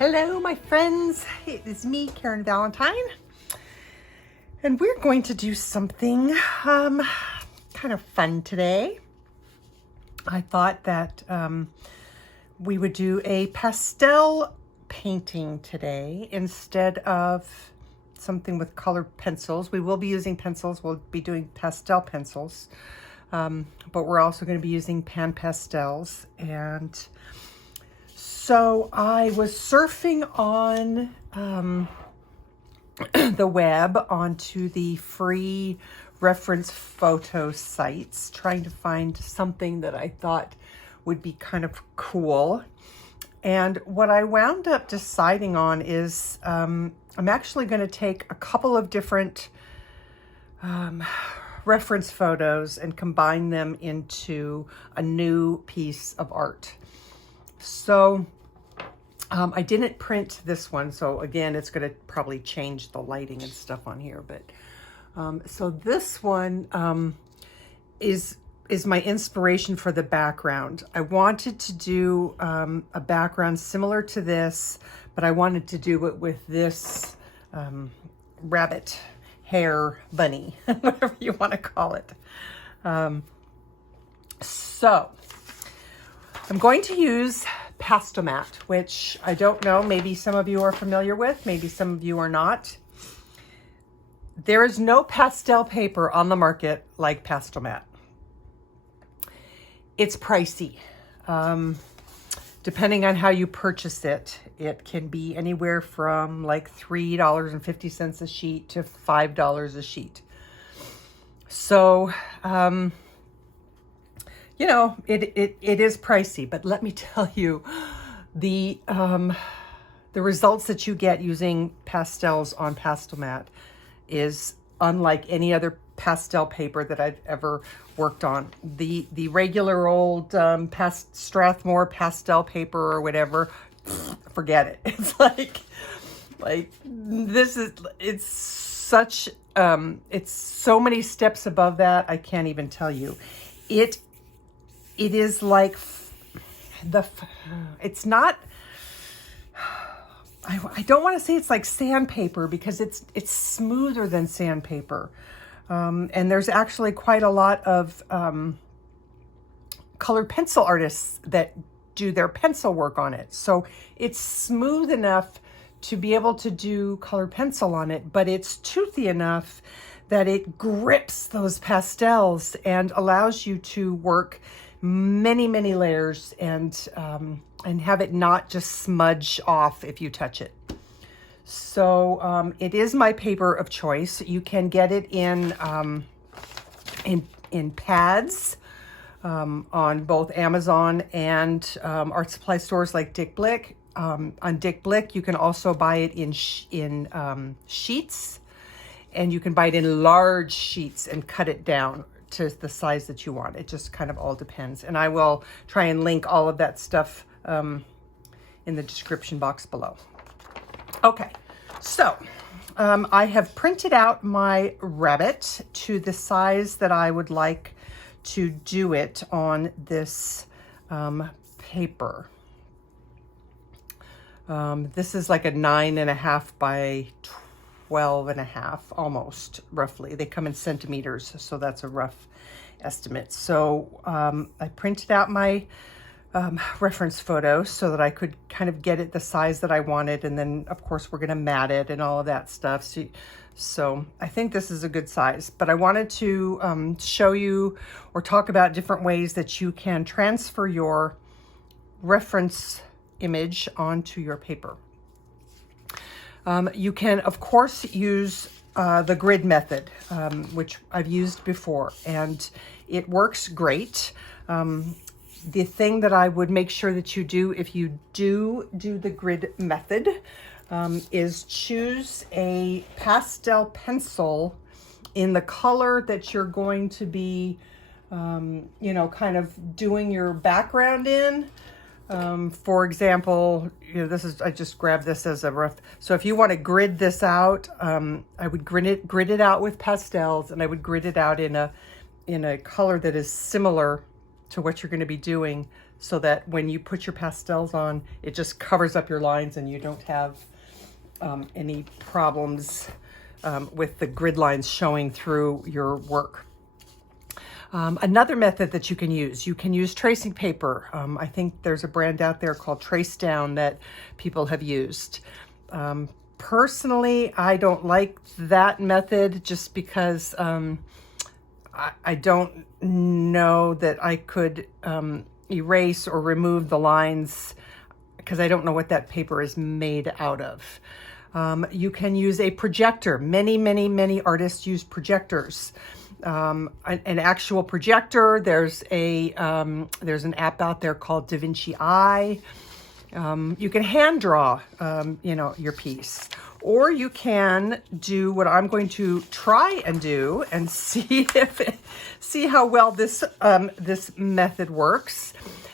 Hello, my friends. It is me, Karen Valentine, and we're going to do something kind of fun today. I thought that we would do a pastel painting today instead of something with colored pencils. We will be using pencils. We'll be doing pastel pencils, but we're also going to be using PanPastels. And so I was surfing on the web onto the free reference photo sites, trying to find something that I thought would be kind of cool. And what I wound up deciding on is I'm actually going to take a couple of different reference photos and combine them into a new piece of art. So I didn't print this one, so again, it's going to probably change the lighting and stuff on here. But so this one is my inspiration for the background. I wanted to do a background similar to this, but I wanted to do it with this rabbit hair bunny, whatever you want to call it. So I'm going to use Pastelmat, which I don't know, maybe some of you are familiar with, maybe some of you are not. There is no pastel paper on the market like Pastelmat. It's pricey. Depending on how you purchase it, it can be anywhere from like $3.50 a sheet to $5 a sheet. So, you know, it is pricey, but let me tell you, the results that you get using pastels on Pastelmat is unlike any other pastel paper that I've ever worked on. The regular old Strathmore pastel paper or whatever, forget it. It's like this is, it's such, it's so many steps above that. I can't even tell you. It is like it's not, I don't want to say it's like sandpaper because it's smoother than sandpaper. And there's actually quite a lot of colored pencil artists that do their pencil work on it. So it's smooth enough to be able to do colored pencil on it, but it's toothy enough that it grips those pastels and allows you to work many layers and have it not just smudge off if you touch it. So it is my paper of choice. You can get it in pads on both Amazon and art supply stores like Dick Blick. On Dick Blick, you can also buy it in sheets, and you can buy it in large sheets and cut it down to the size that you want. It just kind of all depends. And I will try and link all of that stuff in the description box below. Okay, so I have printed out my rabbit to the size that I would like to do it on this paper. This is like a 9.5 by 12.5, almost, roughly. They come in centimeters, so that's a rough estimate. So I printed out my reference photo so that I could kind of get it the size that I wanted, and then of course we're going to mat it and all of that stuff. So I think this is a good size, but I wanted to show you or talk about different ways that you can transfer your reference image onto your paper. You can, of course, use the grid method, which I've used before, and it works great. The thing that I would make sure that you do if you do the grid method is choose a pastel pencil in the color that you're going to be, you know, kind of doing your background in. For example, you know, I just grabbed this as a rough. So if you want to grid this out, I would grid it out with pastels, and I would grid it out in a color that is similar to what you're going to be doing. so that when you put your pastels on, it just covers up your lines and you don't have any problems with the grid lines showing through your work. Another method that you can use tracing paper. I think there's a brand out there called Trace Down that people have used. Personally, I don't like that method just because I don't know that I could erase or remove the lines because I don't know what that paper is made out of. You can use a projector. Many artists use projectors. An actual projector. There's an app out there called DaVinci Eye. You can hand draw, your piece, or you can do what I'm going to try and do and see how well this method works.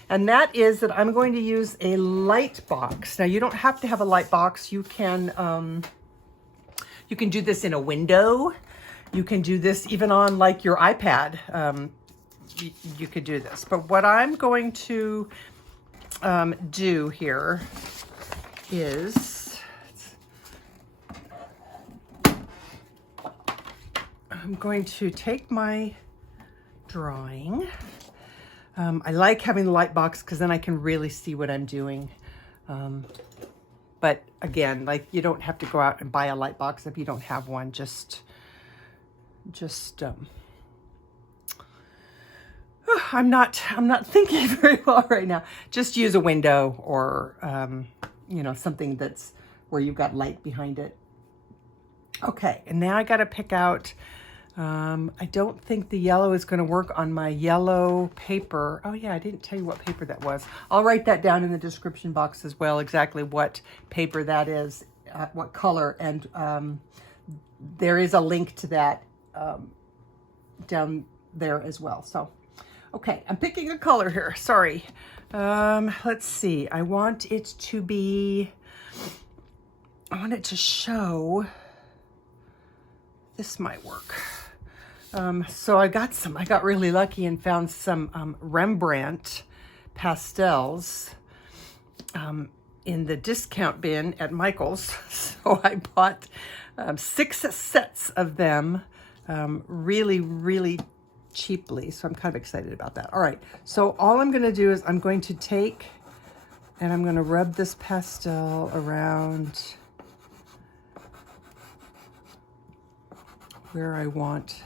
And that is that I'm going to use a light box. Now you don't have to have a light box. You can do this in a window. You can do this even on like your iPad. You could do this. But what I'm going to do here is I'm going to take my drawing. I like having the light box because then I can really see what I'm doing. But again, like you don't have to go out and buy a light box if you don't have one. I'm not thinking very well right now. Just use a window or, something that's where you've got light behind it. Okay, and now I got to pick out, I don't think the yellow is going to work on my yellow paper. Oh yeah, I didn't tell you what paper that was. I'll write that down in the description box as well, exactly what paper that is, what color, and there is a link to that down there as well. So, okay, I'm picking a color here. Sorry. Let's see. I want it to show. This might work. So I got really lucky and found some Rembrandt pastels in the discount bin at Michael's. So I bought 6 sets of them really cheaply. So I'm kind of excited about that. All right. So all I'm going to do is I'm going to take and I'm going to rub this pastel around where I want.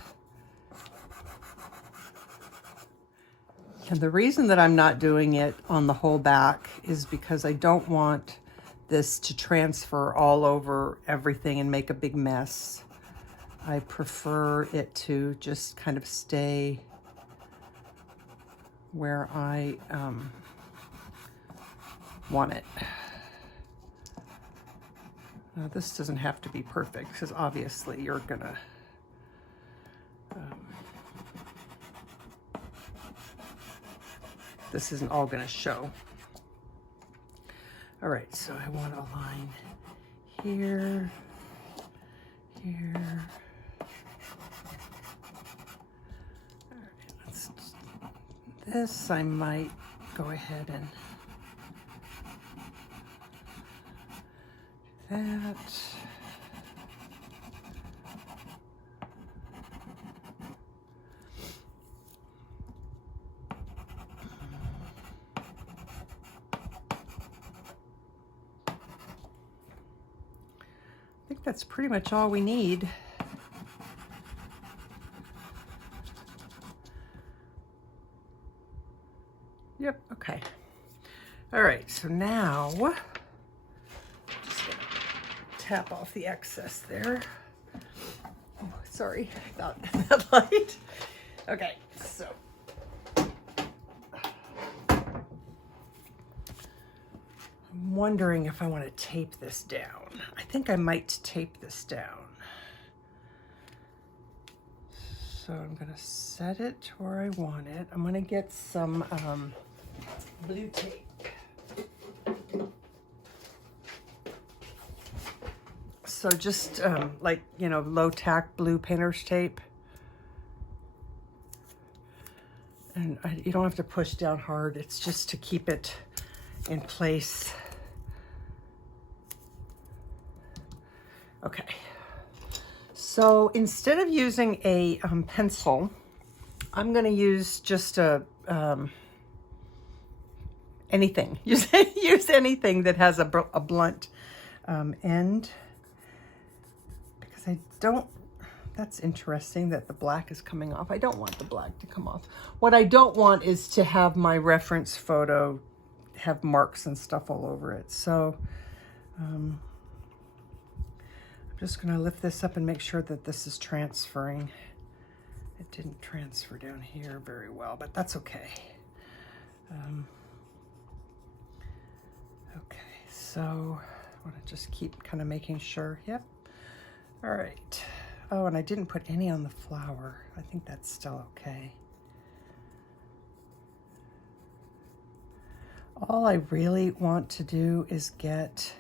And the reason that I'm not doing it on the whole back is because I don't want this to transfer all over everything and make a big mess. I prefer it to just kind of stay where I want it. Now, this doesn't have to be perfect because obviously you're gonna this isn't all gonna show. All right, so I want a line here, here. All right, let's this I might go ahead and do that. I think that's pretty much all we need. Yep, okay. All right, so now just gonna tap off the excess there. Oh, sorry, I got that light. Okay, so I'm wondering if I want to tape this down. I think I might tape this down. So I'm going to set it where I want it. I'm going to get some blue tape. So just like, low tack blue painter's tape. And you don't have to push down hard. It's just to keep it in place. Okay. So instead of using a pencil, I'm going to use just a anything. Use anything that has a blunt end, because I don't. That's interesting that the black is coming off. I don't want the black to come off. What I don't want is to have my reference photo have marks and stuff all over it. So I'm just going to lift this up and make sure that this is transferring. It didn't transfer down here very well, but that's okay. Okay, so I want to just keep kind of making sure. Yep. All right. Oh, and I didn't put any on the flower. I think that's still okay. All I really want to do is get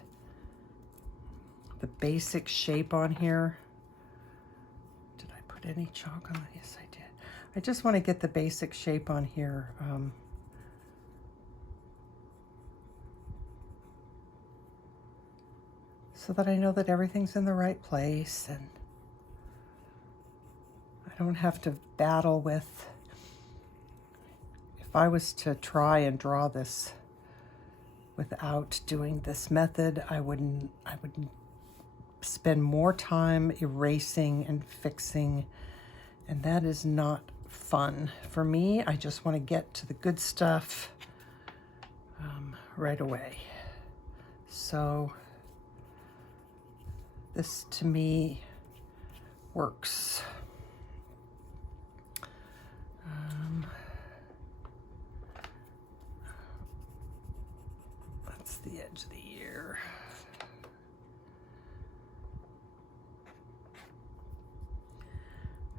the basic shape on here. Did I put any chalk on that? Yes, I did. I just want to get the basic shape on here. So that I know that everything's in the right place and I don't have to battle with. If I was to try and draw this without doing this method, I would spend more time erasing and fixing, and that is not fun for me. I just want to get to the good stuff right away. So this to me works. That's the edge of the ear.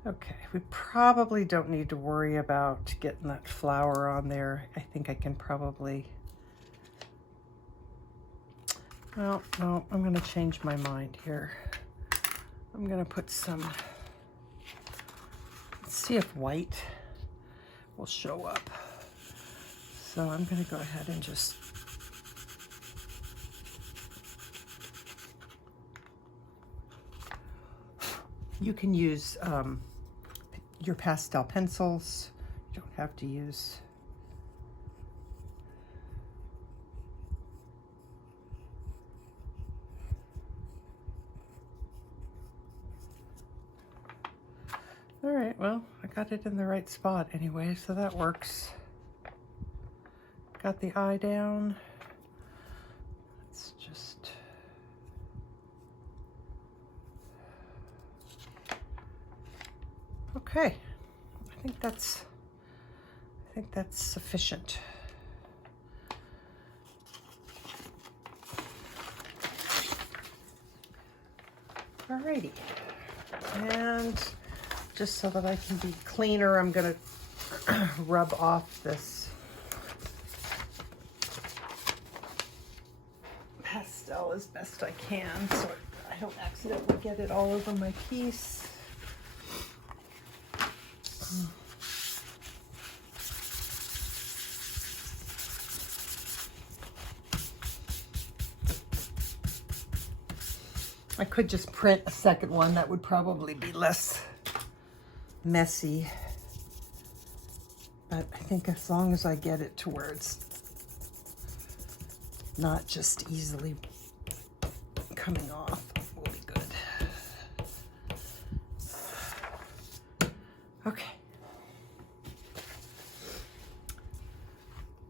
Okay, we probably don't need to worry about getting that flower on there. I think I can probably, well, no, I'm going to change my mind here. I'm going to put some, let's see if white will show up. So I'm going to go ahead and just you can use your pastel pencils. You don't have to use all right, well, I got it in the right spot anyway, so that works. Got the eye down. Let's just okay. I think that's sufficient. Alrighty. And just so that I can be cleaner, I'm gonna rub off this pastel as best I can so I don't accidentally get it all over my piece. I could just print a second one. That would probably be less messy. But I think as long as I get it to where it's not just easily coming off, will be good. Okay.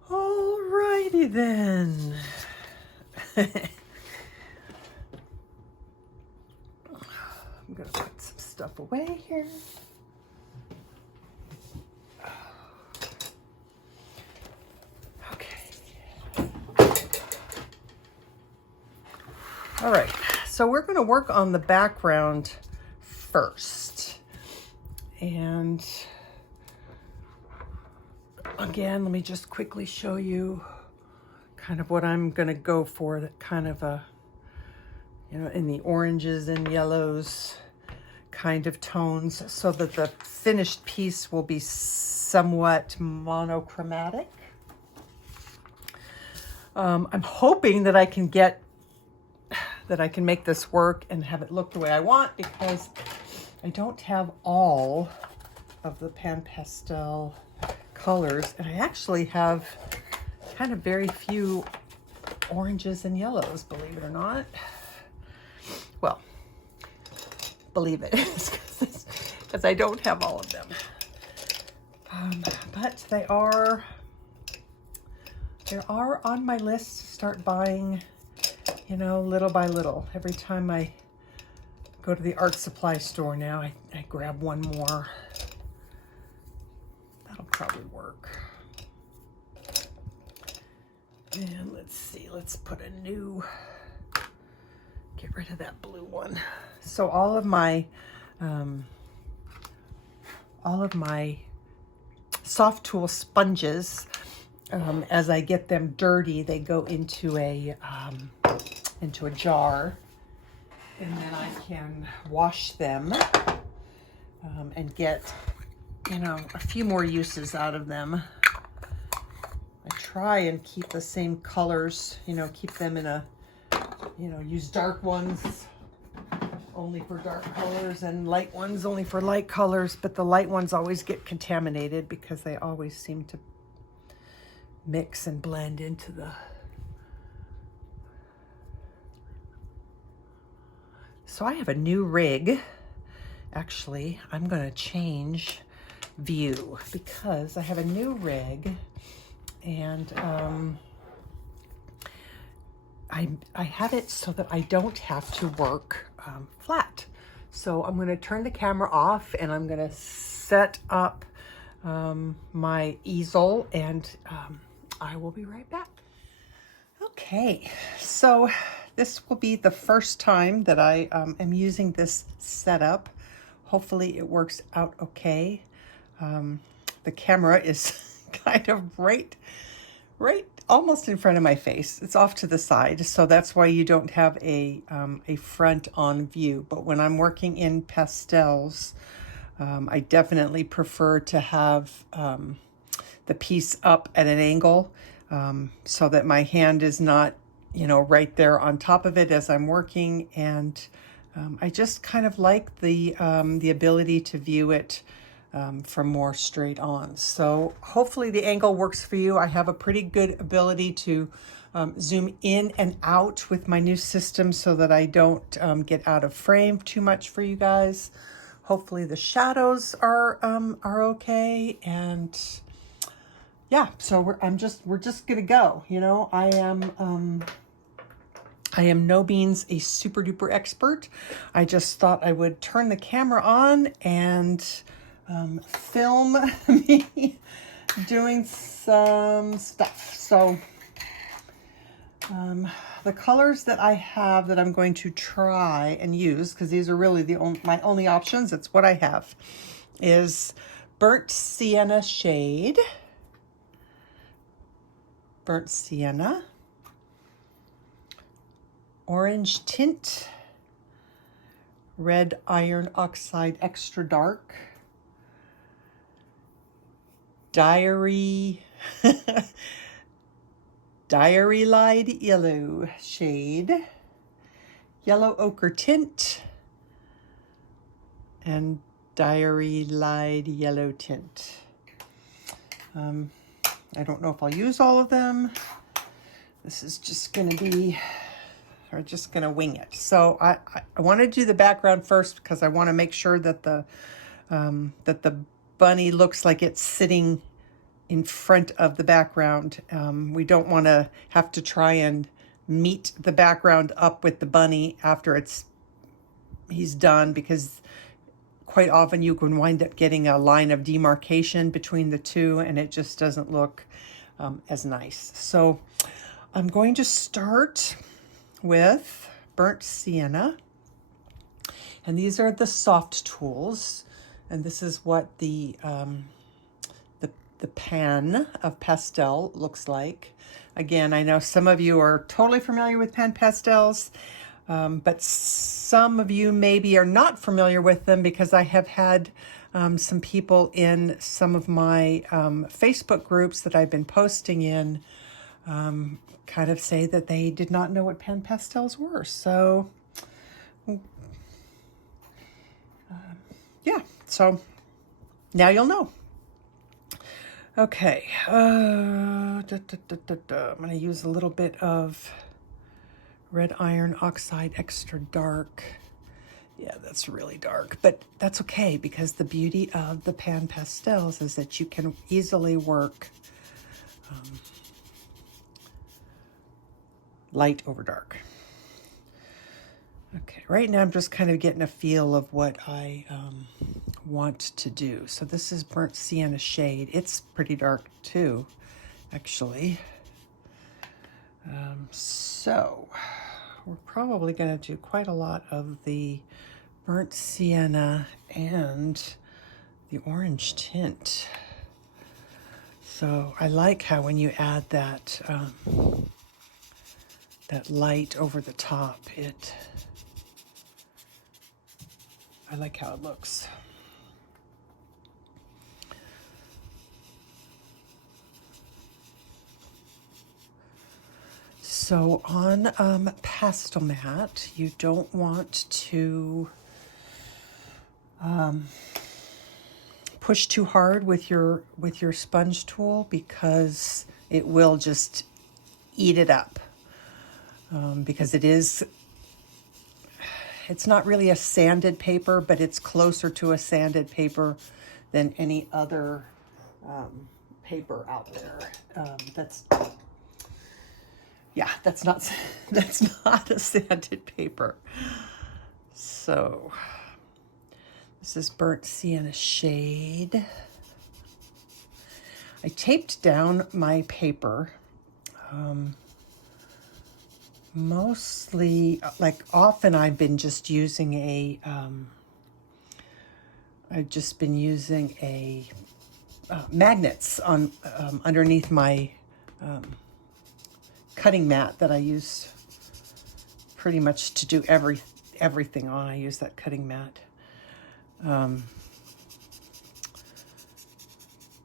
Alrighty then. I'm gonna put some stuff away here. Okay. All right, so we're gonna work on the background first. And again, let me just quickly show you kind of what I'm gonna go for, that kind of a, you know, in the oranges and yellows, kind of tones so that the finished piece will be somewhat monochromatic. I'm hoping that I can make this work and have it look the way I want, because I don't have all of the PanPastel colors, and I actually have kind of very few oranges and yellows, believe it or not. Well, believe it, because I don't have all of them. But they are on my list to start buying, you know, little by little. Every time I go to the art supply store now, I grab one more. That'll probably work. And let's see, let's put a new, get rid of that blue one. So all of my soft tool sponges, as I get them dirty, they go into a jar, and then I can wash them and get, you know, a few more uses out of them. I try and keep the same colors, you know, keep them in a, you know, use dark ones only for dark colors and light ones only for light colors, but the light ones always get contaminated because they always seem to mix and blend into the... So I have a new rig. Actually, I'm going to change view because I have a new rig, and I have it so that I don't have to work flat. So I'm going to turn the camera off, and I'm going to set up my easel, and I will be right back. Okay, so this will be the first time that I am using this setup. Hopefully it works out okay. The camera is kind of right almost in front of my face. It's off to the side, so that's why you don't have a front on view. But when I'm working in pastels, I definitely prefer to have the piece up at an angle, so that my hand is not, you know, right there on top of it as I'm working. And I just kind of like the ability to view it from more straight on. So hopefully the angle works for you. I have a pretty good ability to zoom in and out with my new system so that I don't get out of frame too much for you guys. Hopefully the shadows are okay, and yeah, so we're just gonna go. You know, I am no means a super duper expert. I just thought I would turn the camera on and film me doing some stuff. So the colors that I have that I'm going to try and use, because these are really my only options, it's what I have, is Burnt Sienna shade, Burnt Sienna, Orange Tint, Red Iron Oxide Extra Dark, Diarylide Yellow shade, Yellow Ochre Tint, and Diarylide Yellow Tint. I don't know if I'll use all of them. This is just going to be, we're just going to wing it. So I want to do the background first because I want to make sure that the bunny looks like it's sitting in front of the background. We don't want to have to try and meet the background up with the bunny after he's done, because quite often you can wind up getting a line of demarcation between the two, and it just doesn't look as nice. So I'm going to start with Burnt Sienna, and these are the soft tools, and this is what the pan of pastel looks like. Again, I know some of you are totally familiar with PanPastels. but some of you maybe are not familiar with them because I have had some people in some of my Facebook groups that I've been posting in kind of say that they did not know what PanPastels were. So, yeah, so now you'll know. Okay, I'm going to use a little bit of Red Iron Oxide Extra Dark. Yeah, that's really dark, but that's okay because the beauty of the PanPastels is that you can easily work light over dark. Okay, right now I'm just kind of getting a feel of what I want to do. So this is Burnt Sienna shade. It's pretty dark too, actually. So we're probably going to do quite a lot of the Burnt Sienna and the orange tint. So I like how when you add that that light over the top, I like how it looks. So on Pastelmat, you don't want to push too hard with your sponge tool because it will just eat it up. Because it's not really a sanded paper, but it's closer to a sanded paper than any other paper out there. That's not a sanded paper. So this is Burnt Sienna shade. I taped down my paper. Mostly, like often I've been just using magnets on underneath my cutting mat that I use pretty much to do everything on. I use that cutting mat.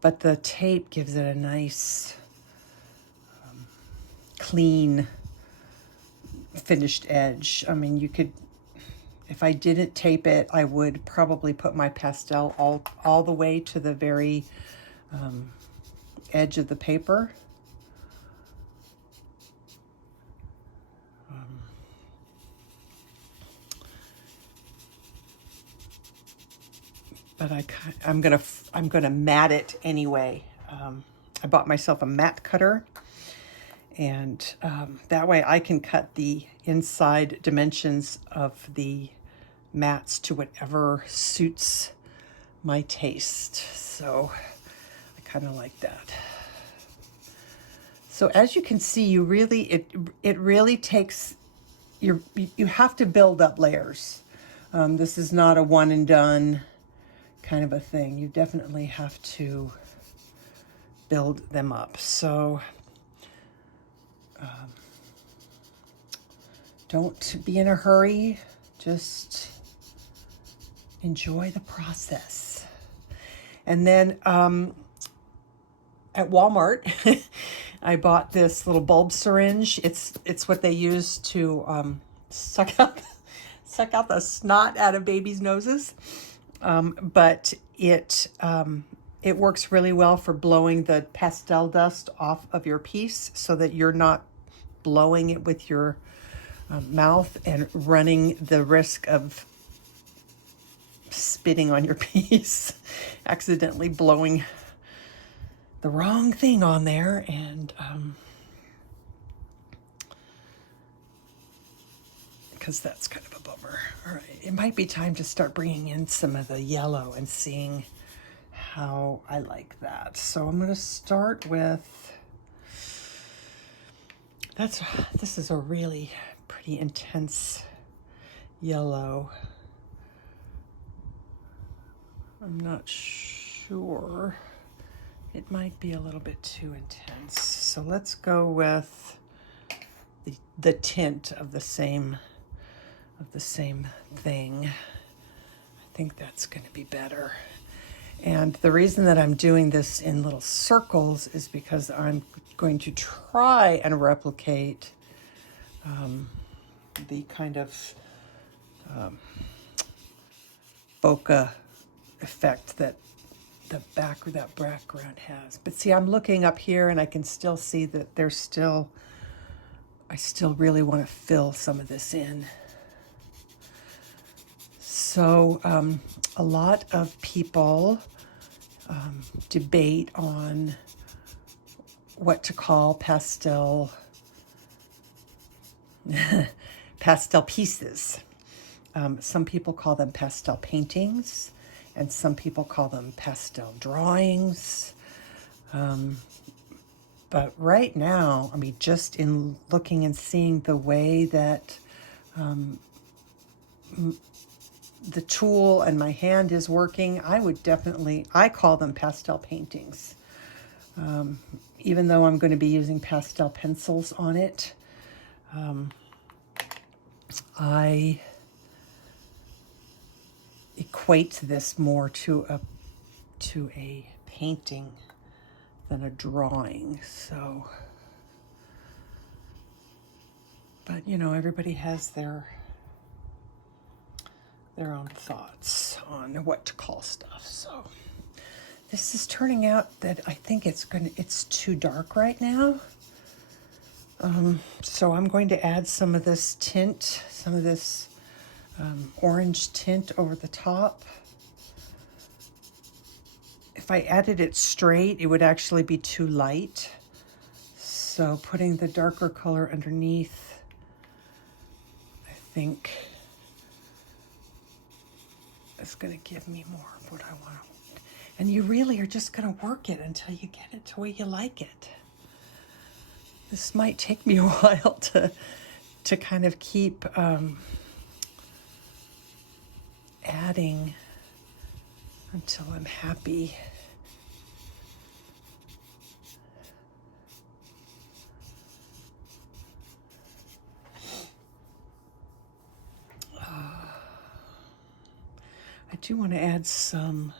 But the tape gives it a nice clean finished edge. I mean, you could, if I didn't tape it, I would probably put my pastel all the way to the very edge of the paper. But I'm gonna mat it anyway. I bought myself a mat cutter. And that way I can cut the inside dimensions of the mats to whatever suits my taste. So I kind of like that. So as you can see, you really, it really takes, you have to build up layers. This is not a one and done kind of a thing. You definitely have to build them up. So don't be in a hurry, just enjoy the process. And then at Walmart, I bought this little bulb syringe. It's what they use to suck out the snot out of babies' noses. But it works really well for blowing the pastel dust off of your piece so that you're not blowing it with your mouth and running the risk of spitting on your piece, accidentally blowing the wrong thing on there, and because that's kind of a bummer. All right, it might be time to start bringing in some of the yellow and seeing how I like that. So I'm going to start with, this is a really pretty intense yellow. I'm not sure. It might be a little bit too intense. So let's go with the tint of the same of the same thing. I think that's going to be better. And the reason that I'm doing this in little circles is because I'm going to try and replicate the kind of bokeh effect that that background has. But see, I'm looking up here and I can still see that there's still, I still really want to fill some of this in. So a lot of people debate on what to call pastel pastel pieces. Some people call them pastel paintings, and some people call them pastel drawings. But right now, I mean, just in looking and seeing the way that the tool and my hand is working, I would definitely, I call them pastel paintings. Even though I'm going to be using pastel pencils on it, I equate this more to a painting than a drawing. So, but you know, everybody has their own thoughts on what to call stuff. So this is turning out that I think it's too dark right now. So I'm going to add some of this tint, some of this orange tint over the top. If I added it straight, it would actually be too light. So putting the darker color underneath, I think, is going to give me more of what I want. And you really are just going to work it until you get it to where you like it. This might take me a while to kind of keep adding until I'm happy. I do want to add some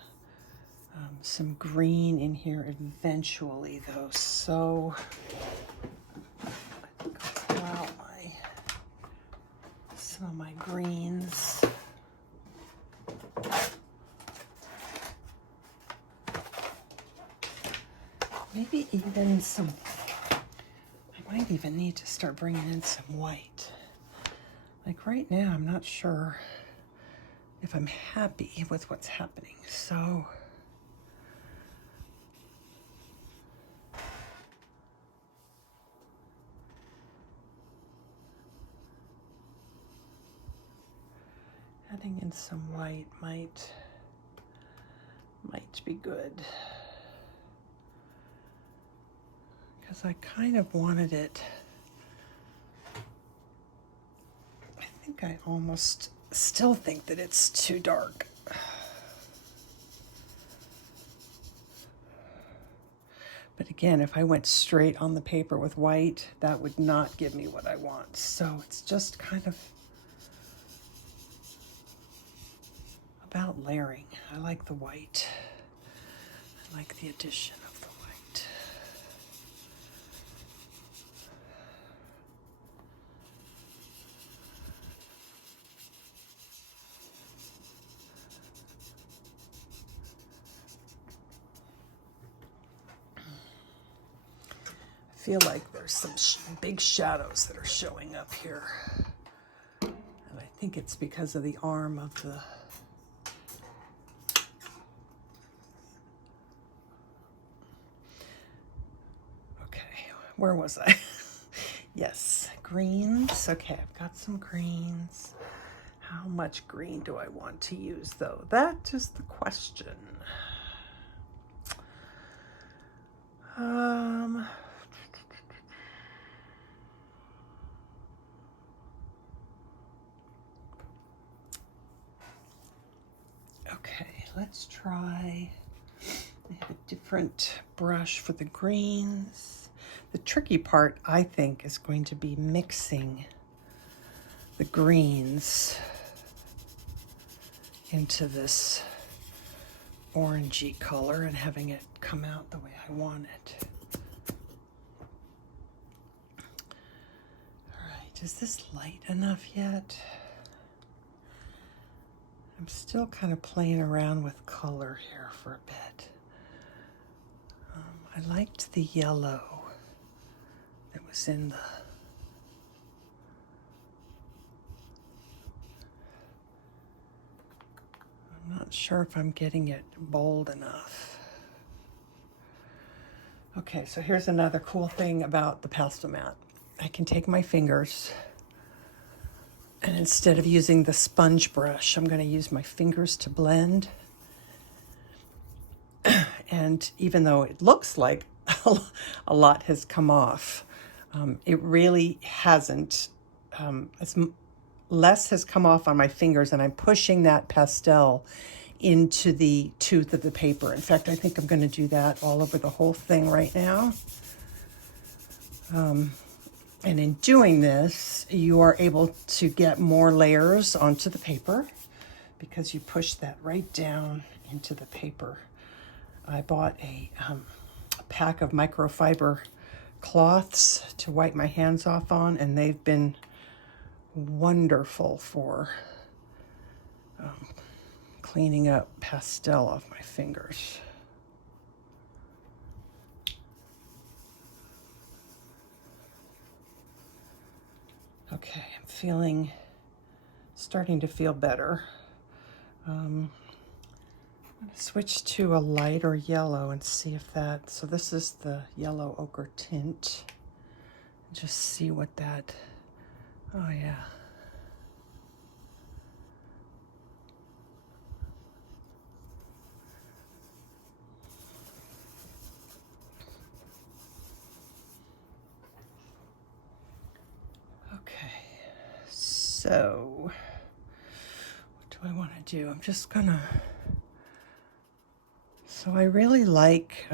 green in here eventually, though. So I think I'll pull out some of my greens. Maybe even some, I might even need to start bringing in some white. Like right now, I'm not sure if I'm happy with what's happening. So adding in some white might be good. Because I kind of wanted it, I think I almost still think that it's too dark. But again, if I went straight on the paper with white, that would not give me what I want. So it's just kind of about layering. I like the white. I like the addition of the white. I feel like there's some big shadows that are showing up here. And I think it's because of the arm of the... Okay, where was I? Yes, greens. Okay, I've got some greens. How much green do I want to use, though? That is the question. Okay, let's try. I have a different brush for the greens. The tricky part, I think, is going to be mixing the greens into this orangey color and having it come out the way I want it. All right, is this light enough yet? I'm still kind of playing around with color here for a bit. I liked the yellow that was in the I'm not sure if I'm getting it bold enough. Okay, so here's another cool thing about the Pastelmat. I can take my fingers, and instead of using the sponge brush, I'm going to use my fingers to blend. And even though it looks like a lot has come off, it really hasn't. Less has come off on my fingers, and I'm pushing that pastel into the tooth of the paper. In fact, I think I'm going to do that all over the whole thing right now. And in doing this, you are able to get more layers onto the paper because you push that right down into the paper. I bought a pack of microfiber cloths to wipe my hands off on, and they've been wonderful for cleaning up pastel off my fingers. Okay, I'm starting to feel better. I'm going to switch to a lighter yellow and see if that, so this is the yellow ochre tint. Just see what that, oh yeah. Okay, so what do I want to do? I'm just gonna, so I really like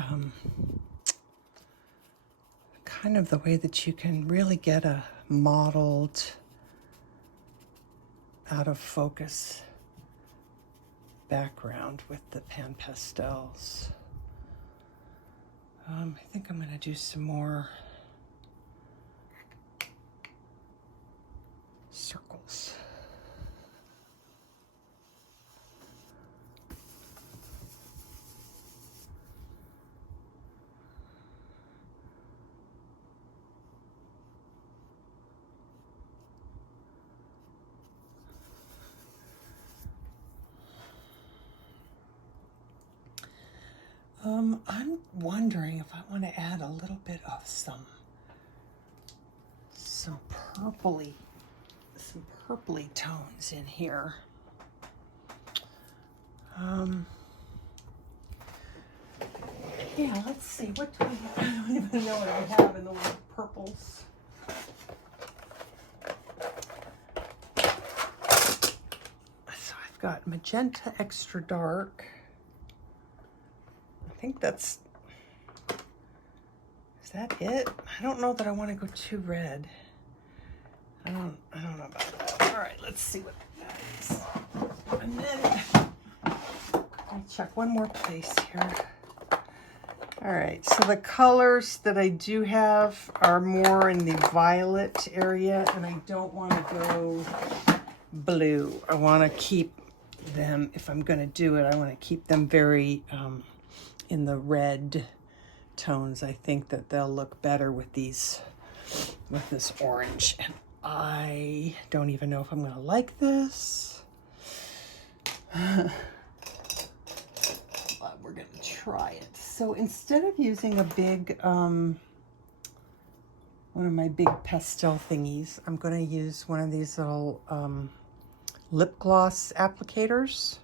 kind of the way that you can really get a mottled, out of focus background with the PanPastels. I think I'm going to do some more circles. I'm wondering if I want to add a little bit of some purpley tones in here. Yeah, let's see. What do I don't even know what I have in the way of purples. So I've got Magenta Extra Dark. I think that's, is that it? I don't know that I want to go too red. I don't know about that. All right, let's see what that is. And then let me check one more place here. All right, so the colors that I do have are more in the violet area, and I don't want to go blue. I want to keep them, if I'm going to do it, I want to keep them very in the red tones. I think that they'll look better with these, with this orange. And I don't even know if I'm going to like this. But we're going to try it. So instead of using a big, one of my big pastel thingies, I'm going to use one of these little lip gloss applicators,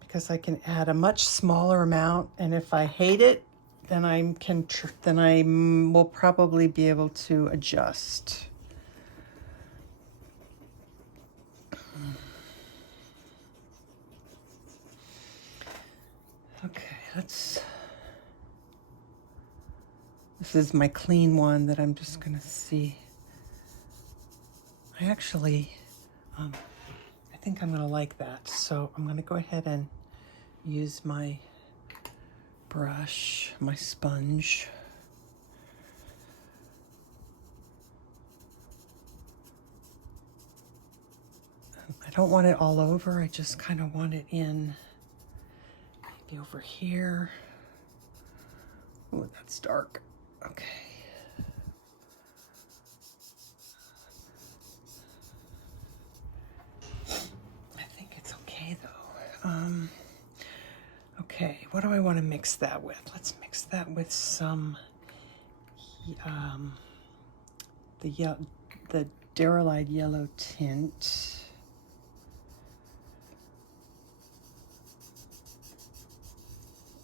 because I can add a much smaller amount, and if I hate it, then I will probably be able to adjust. Okay, this is my clean one that I'm just gonna see. I actually, I think I'm gonna like that. So I'm gonna go ahead and use my brush, my sponge. I don't want it all over. I just kind of want it in, maybe over here. Oh, that's dark. Okay. I think it's okay though. Okay, what do I want to mix that with? Let's mix that with some the Diarylide Yellow tint.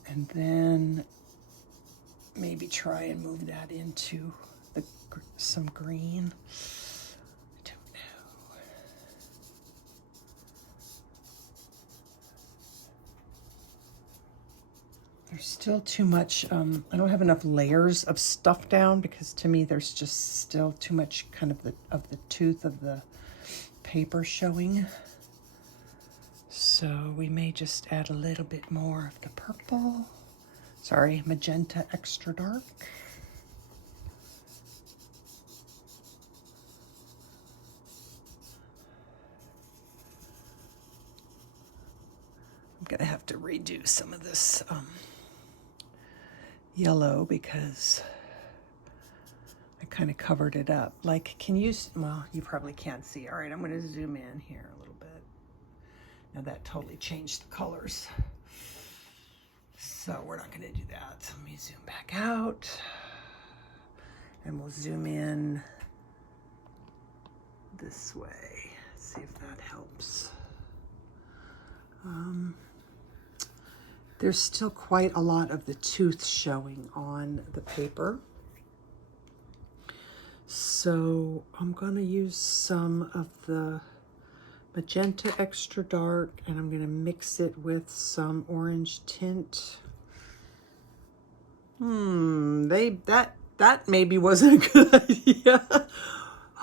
And then maybe try and move that into some green. I don't know. There's still too much, I don't have enough layers of stuff down because to me there's just still too much kind of the tooth of the paper showing. So we may just add a little bit more of the purple. Sorry, magenta extra dark. I'm gonna have to redo some of this yellow because I kind of covered it up. Like, can you, well, you probably can't see. All right, I'm gonna zoom in here a little bit. Now that totally changed the colors. So we're not gonna do that. So let me zoom back out and we'll zoom in this way. See if that helps. There's still quite a lot of the tooth showing on the paper. So I'm gonna use some of the magenta extra dark and I'm gonna mix it with some orange tint. That maybe wasn't a good idea.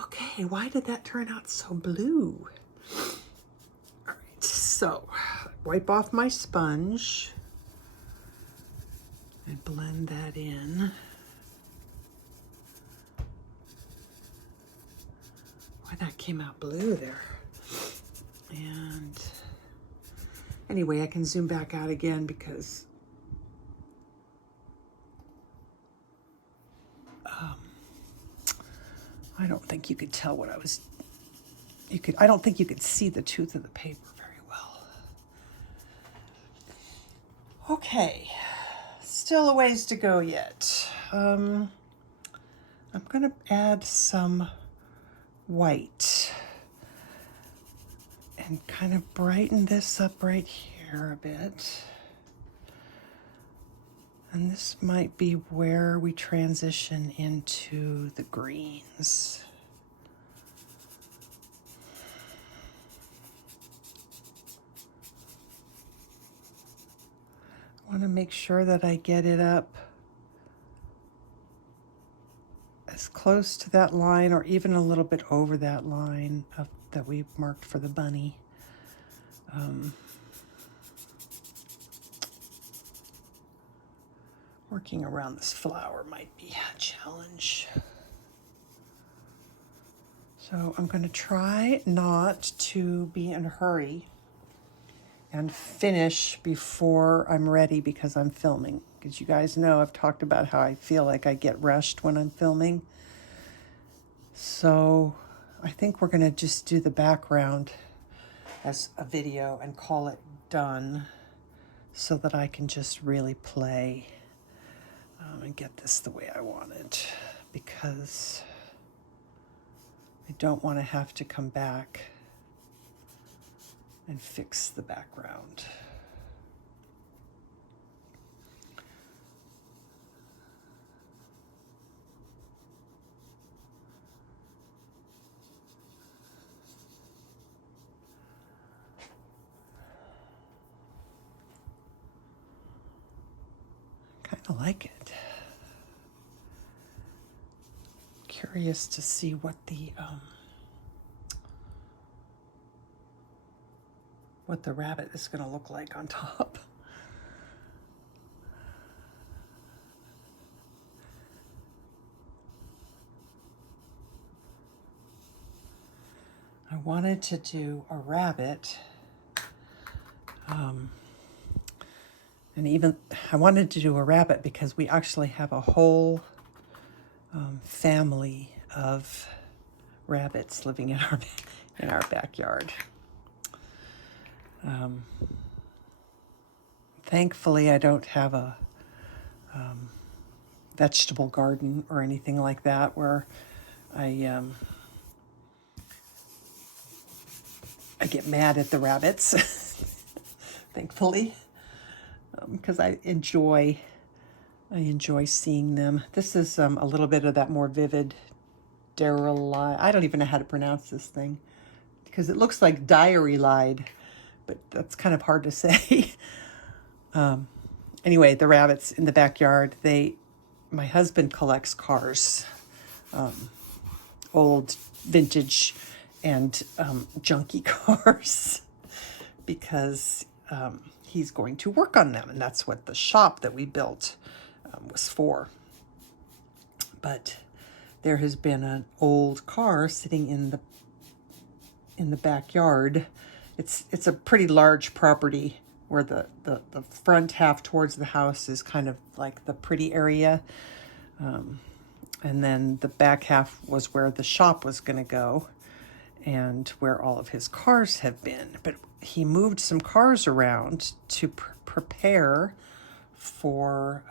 Okay, why did that turn out so blue? All right, so wipe off my sponge and blend that in. Why that came out blue there. And anyway, I can zoom back out again because I don't think you could tell what I was, I don't think you could see the tooth of the paper very well. Okay, still a ways to go yet. I'm gonna add some white and kind of brighten this up right here a bit. And this might be where we transition into the greens. I want to make sure that I get it up as close to that line or even a little bit over that line that we marked for the bunny. Working around this flower might be a challenge. So I'm going to try not to be in a hurry and finish before I'm ready because I'm filming. Because you guys know I've talked about how I feel like I get rushed when I'm filming. So I think we're going to just do the background as a video and call it done so that I can just really play and get this the way I want it, because I don't want to have to come back and fix the background. Kind of like it. Curious to see what the what the rabbit is going to look like on top. I wanted to do a rabbit, and even I wanted to do a rabbit because we actually have a whole family of rabbits living in our backyard. Thankfully, I don't have a vegetable garden or anything like that where I get mad at the rabbits, thankfully, because I enjoy seeing them. This is a little bit of that more vivid Diarylide. I don't even know how to pronounce this thing because it looks like Diarylide, but that's kind of hard to say. Anyway, the rabbits in the backyard, my husband collects cars, old vintage and junky cars, because he's going to work on them, and that's what the shop that we built was for. But there has been an old car sitting in the backyard. It's a pretty large property where the front half towards the house is kind of like the pretty area, and then the back half was where the shop was going to go and where all of his cars have been. But he moved some cars around to prepare for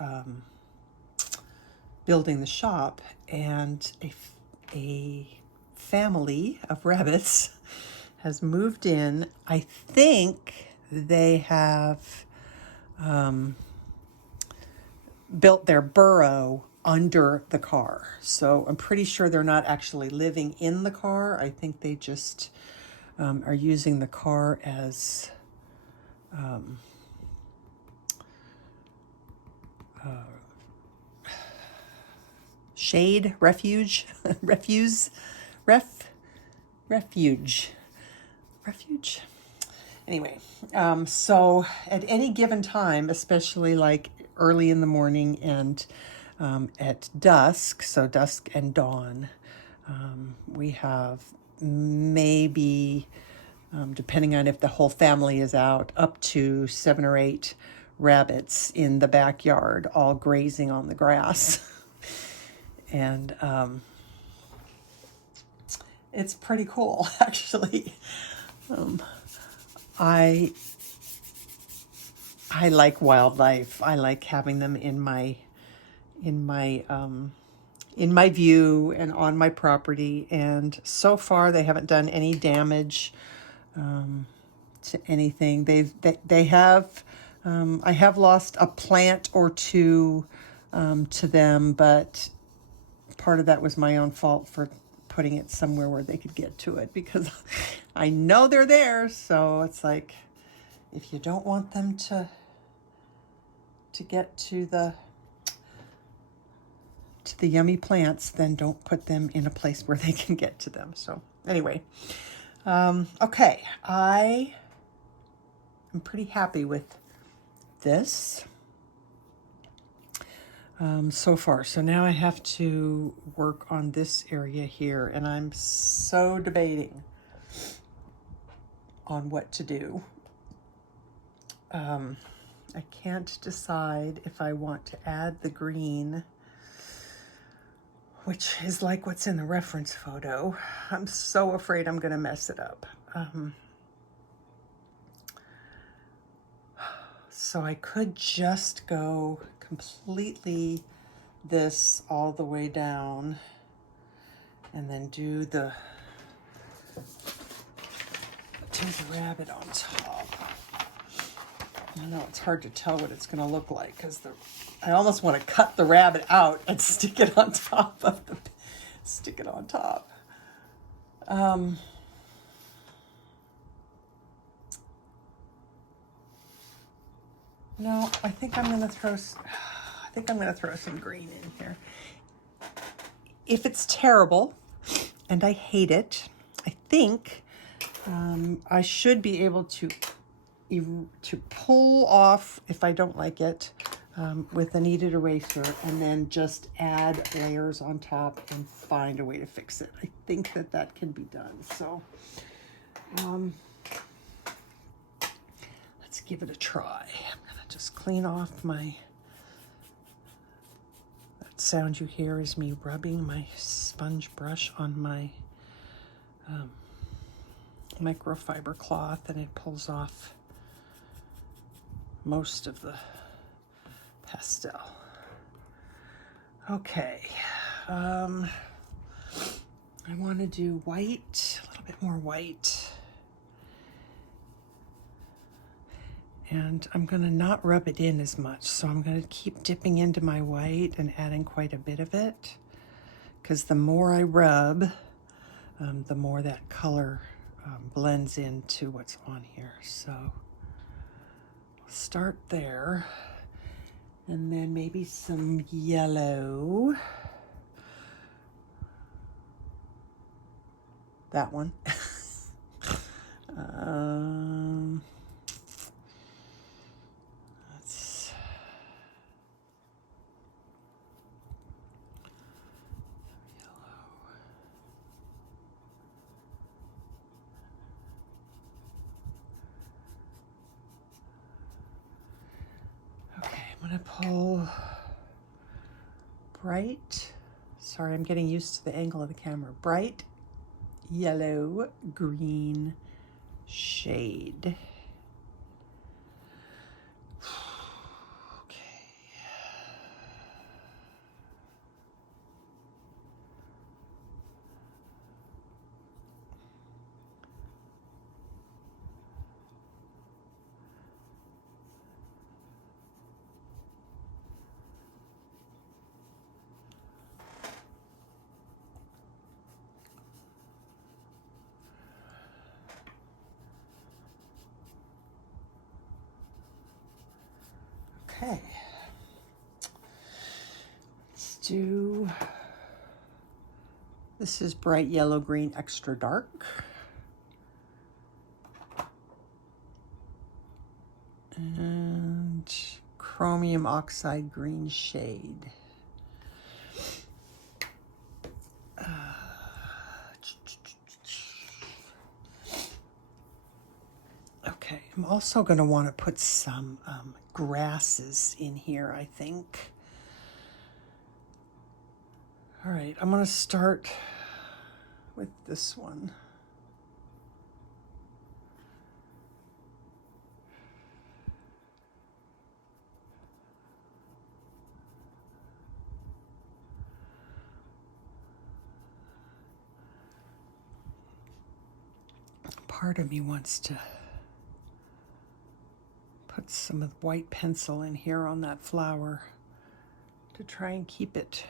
building the shop, and a family of rabbits has moved in. I think they have built their burrow under the car. So I'm pretty sure they're not actually living in the car. I think they just are using the car as shade, refuge. Anyway, so at any given time, especially like early in the morning and at dusk, so dusk and dawn, we have maybe, depending on if the whole family is out, up to 7 or 8 rabbits in the backyard, all grazing on the grass. And it's pretty cool, actually. I like wildlife. I like having them in my view and on my property. And so far, they haven't done any damage to anything. They have. I have lost a plant or two to them, but part of that was my own fault for putting it somewhere where they could get to it, because I know they're there. So it's like, if you don't want them to get to the yummy plants, then don't put them in a place where they can get to them. So anyway, okay, I am pretty happy with this so far. So now I have to work on this area here, and I'm so debating on what to do. I can't decide if I want to add the green, which is like what's in the reference photo. I'm so afraid I'm going to mess it up. So I could just go completely this all the way down and then do the rabbit on top. I know it's hard to tell what it's going to look like because I almost want to cut the rabbit out and stick it on top. No, I think I'm going to throw some green in here. If it's terrible and I hate it, I think I should be able to to pull off if I don't like it with a kneaded eraser, and then just add layers on top and find a way to fix it. I think that that can be done. So let's give it a try. I'm gonna just clean off my, that sound you hear is me rubbing my sponge brush on my microfiber cloth, and it pulls off most of the pastel. Okay, I want to do white, a little bit more white. And I'm going to not rub it in as much, so I'm going to keep dipping into my white and adding quite a bit of it, because the more I rub, the more that color blends into what's on here. So I'll start there, and then maybe some yellow. That one. Let's, yellow. Okay, I'm gonna pull bright, sorry, I'm getting used to the angle of the camera, bright yellow green shade. Okay, let's do, this is bright yellow green extra dark. And chromium oxide green shade. Okay, I'm also going to want to put some grasses in here, I think. All right, I'm going to start with this one. Part of me wants to put some of the white pencil in here on that flower to try and keep it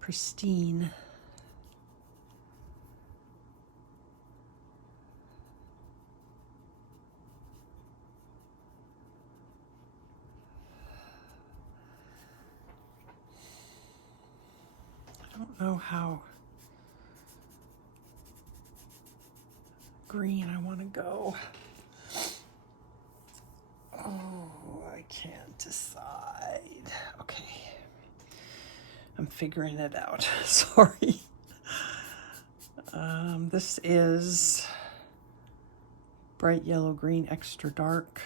pristine. I don't know how green I want to go. Oh, I can't decide. Okay, I'm figuring it out. Sorry. This is bright yellow green extra dark.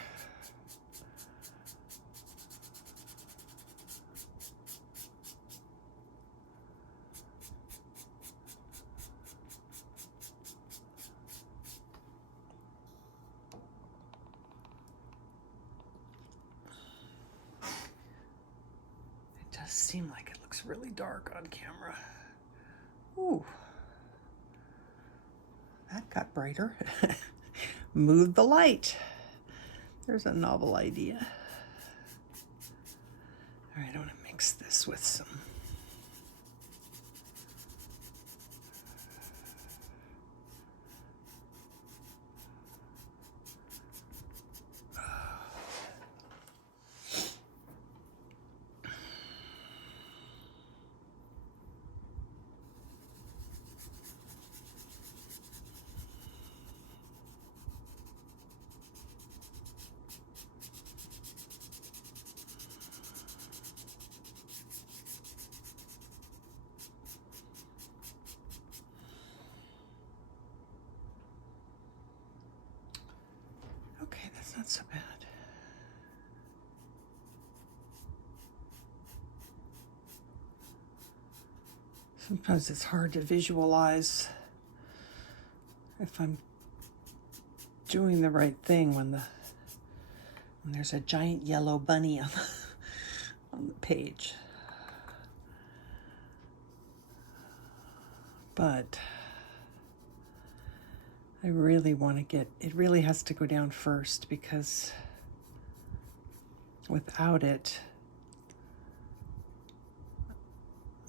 Seem like it looks really dark on camera. Ooh, that got brighter. Move the light. There's a novel idea. All right, I want to mix this with some It's not so bad. Sometimes it's hard to visualize if I'm doing the right thing when there's a giant yellow bunny on the page. But I really want to get, it really has to go down first, because without it,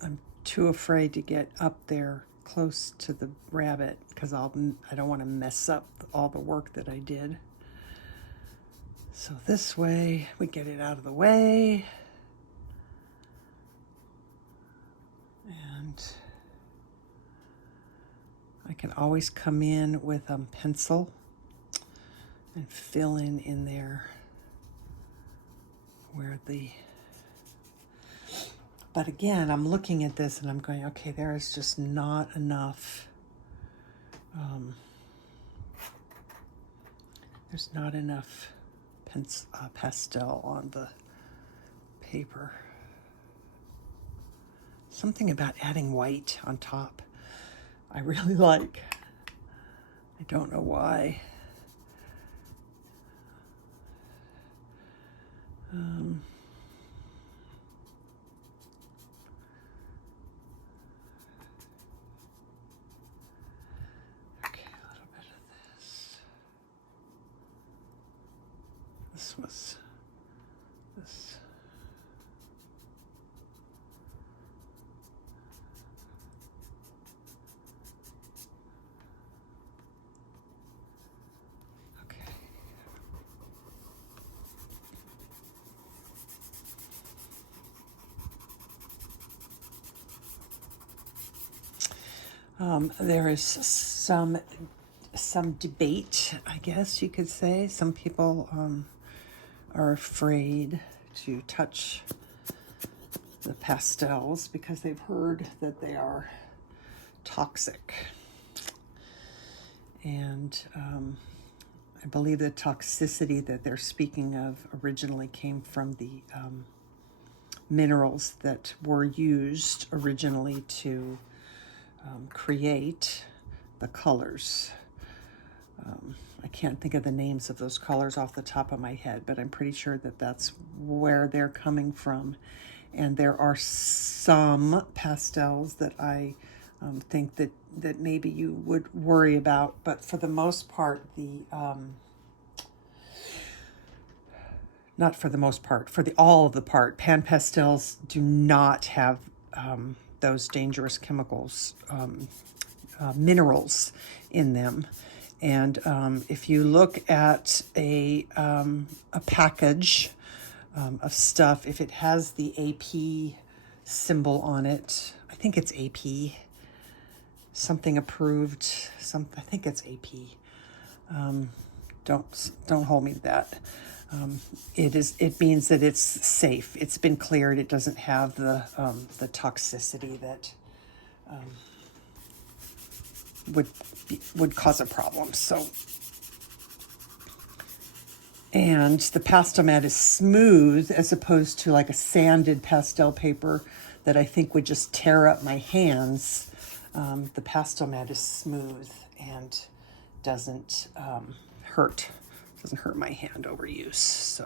I'm too afraid to get up there close to the rabbit, because I don't want to mess up all the work that I did. So this way, we get it out of the way. And I can always come in with a pencil and fill in there where but again, I'm looking at this and I'm going, okay, there is just not enough, there's not enough pastel on the paper. Something about adding white on top I really like. I don't know why. Okay, a little bit of this. This. There is some debate, I guess you could say. Some people are afraid to touch the pastels because they've heard that they are toxic. And I believe the toxicity that they're speaking of originally came from the minerals that were used originally to create the colors. I can't think of the names of those colors off the top of my head, but I'm pretty sure that that's where they're coming from. And there are some pastels that I think that maybe you would worry about, but for the most part, not for the most part, for all of the part, PanPastels do not have those dangerous chemicals, minerals in them. And if you look at a package of stuff, if it has the AP symbol on it, I think it's AP, something approved, I think it's AP. Don't hold me to that. It means that it's safe. It's been cleared. It doesn't have the toxicity that would cause a problem. So, and the Pastelmat is smooth as opposed to like a sanded pastel paper that I think would just tear up my hands. The Pastelmat is smooth and doesn't hurt. Doesn't hurt my hand over use.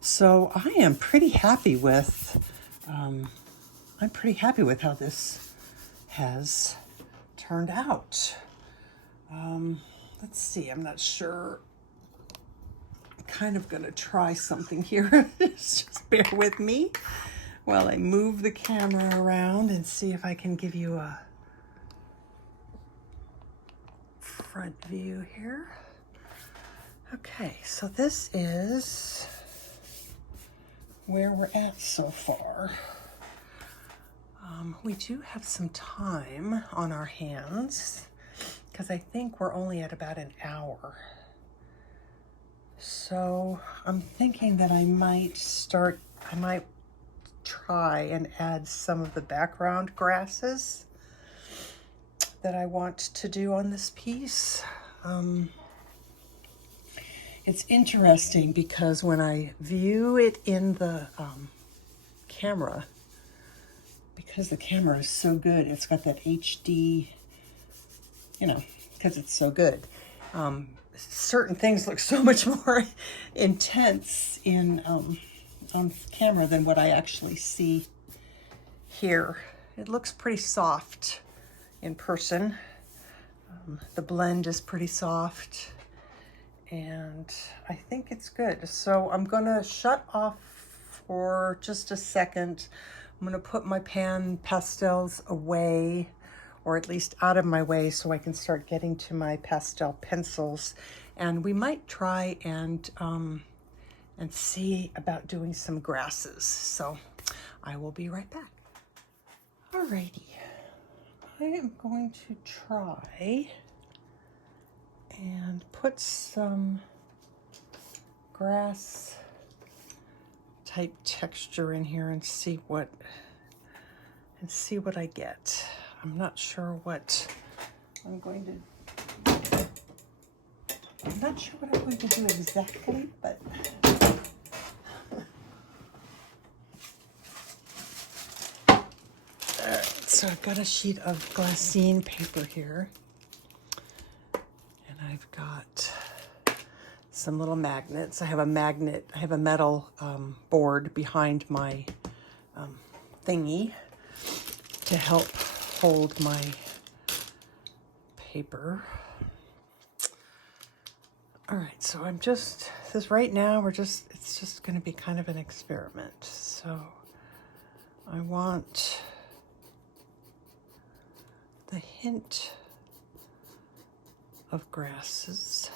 So I am pretty happy with how this has turned out. Let's see, I'm not sure. I'm kind of gonna try something here. Just bear with me while I move the camera around and see if I can give you a front view here. Okay, so this is where we're at so far. We do have some time on our hands because I think we're only at about an hour. So I'm thinking that I might try and add some of the background grasses that I want to do on this piece. It's interesting because when I view it in the camera, because the camera is so good, it's got that HD, you know, because it's so good. Certain things look so much more intense in on camera than what I actually see here. It looks pretty soft in person. The blend is pretty soft, and I think it's good. So I'm gonna shut off for just a second. I'm gonna put my PanPastels away, or at least out of my way, so I can start getting to my pastel pencils. And we might try and see about doing some grasses. So I will be right back. Alrighty, I am going to try and put some grass type texture in here and see what I get. I'm not sure what I'm going to do exactly, but so I've got a sheet of glassine paper here, and I've got some little magnets. I have a metal board behind my thingy to help hold my paper. All right, so right now it's just going to be kind of an experiment. So I want the hint of grasses.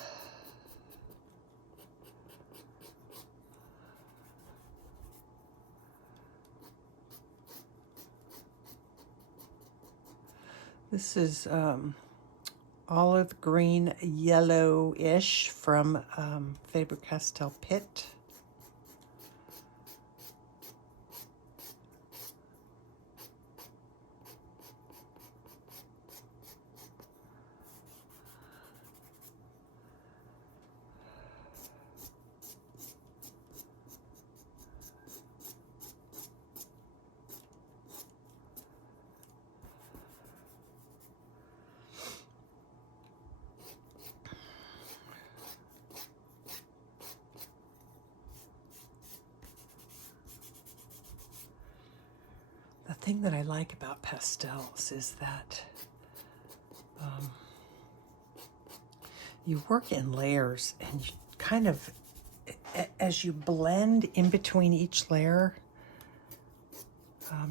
This is olive green yellow-ish from Faber-Castell Pitt. The thing that I like about pastels is that you work in layers, and you kind of, as you blend in between each layer,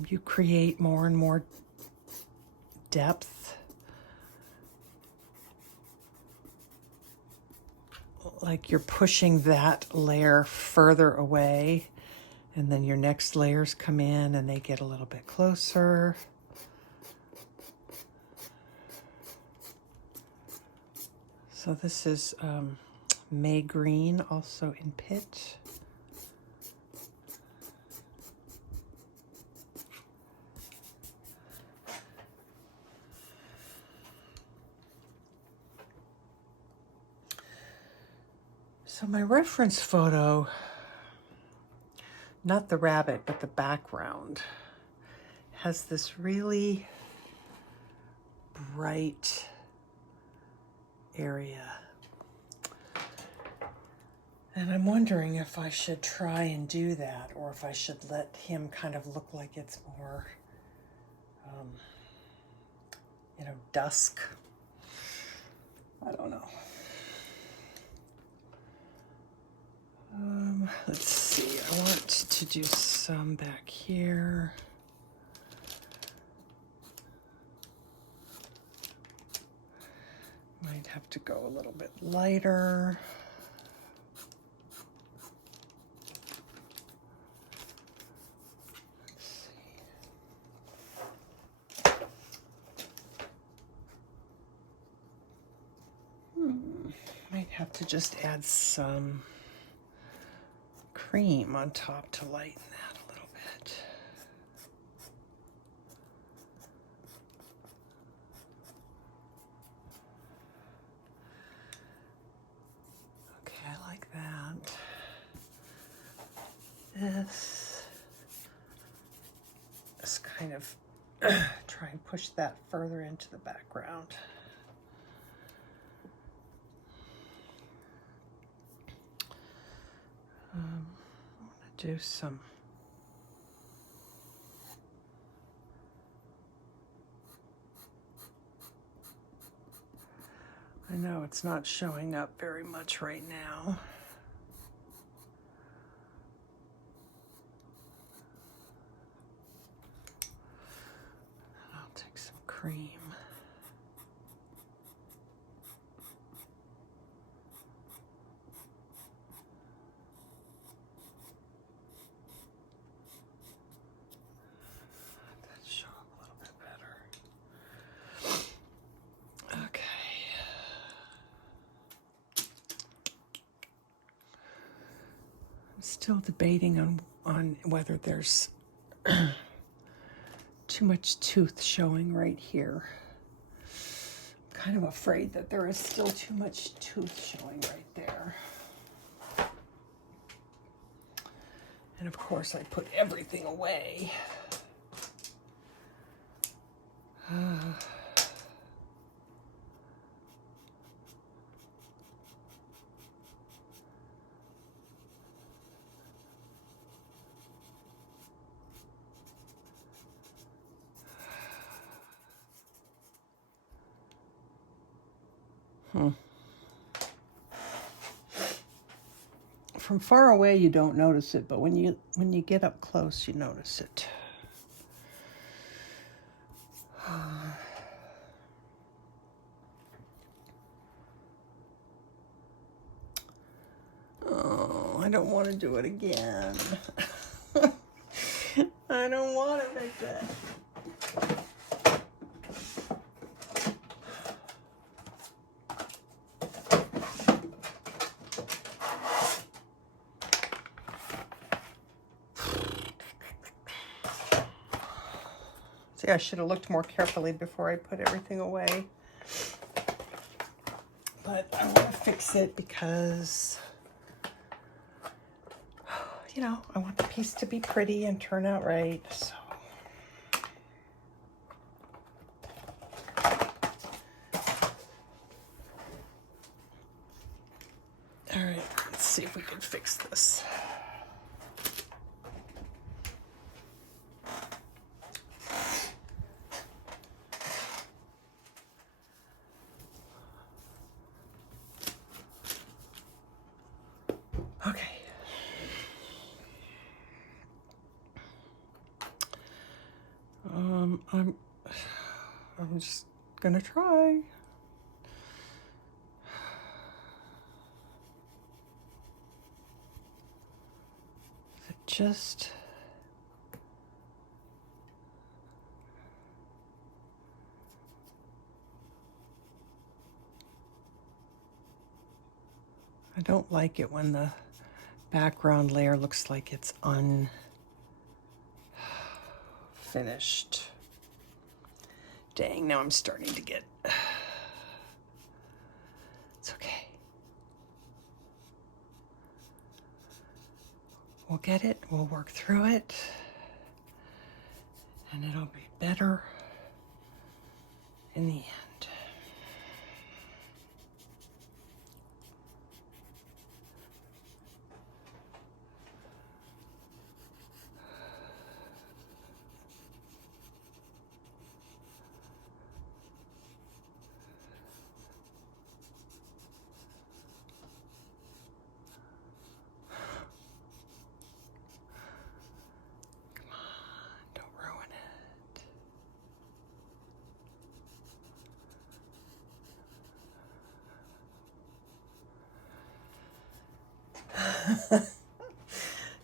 you create more and more depth. Like you're pushing that layer further away, and then your next layers come in and they get a little bit closer. So this is May Green, also in Pitt. So my reference photo, not the rabbit, but the background, has this really bright area. And I'm wondering if I should try and do that, or if I should let him kind of look like it's more, you know, dusk. I don't know. Let's see, I want to do some back here. Might have to go a little bit lighter. Might have to just add some cream on top to lighten that a little bit. Okay, I like that. this. Just kind of try and push that further into the background. I want to do some I know it's not showing up very much right now. I'll take some cream. That show up a little bit better. Okay. I'm still debating on whether there's too much tooth showing right here. I'm kind of afraid that there is still too much tooth showing right there. And of course I put everything away. From far away you don't notice it, but when you get up close you notice it. Oh, I don't want to do it again. I don't want to make that. See, I should have looked more carefully before I put everything away. But I want to fix it because, you know, I want the piece to be pretty and turn out right, so. All right, let's see if we can fix this. Okay. I'm just gonna try. Just I don't like it when the background layer looks like it's unfinished. Dang, now I'm starting to get... It's okay. We'll get it, we'll work through it, and it'll be better in the end.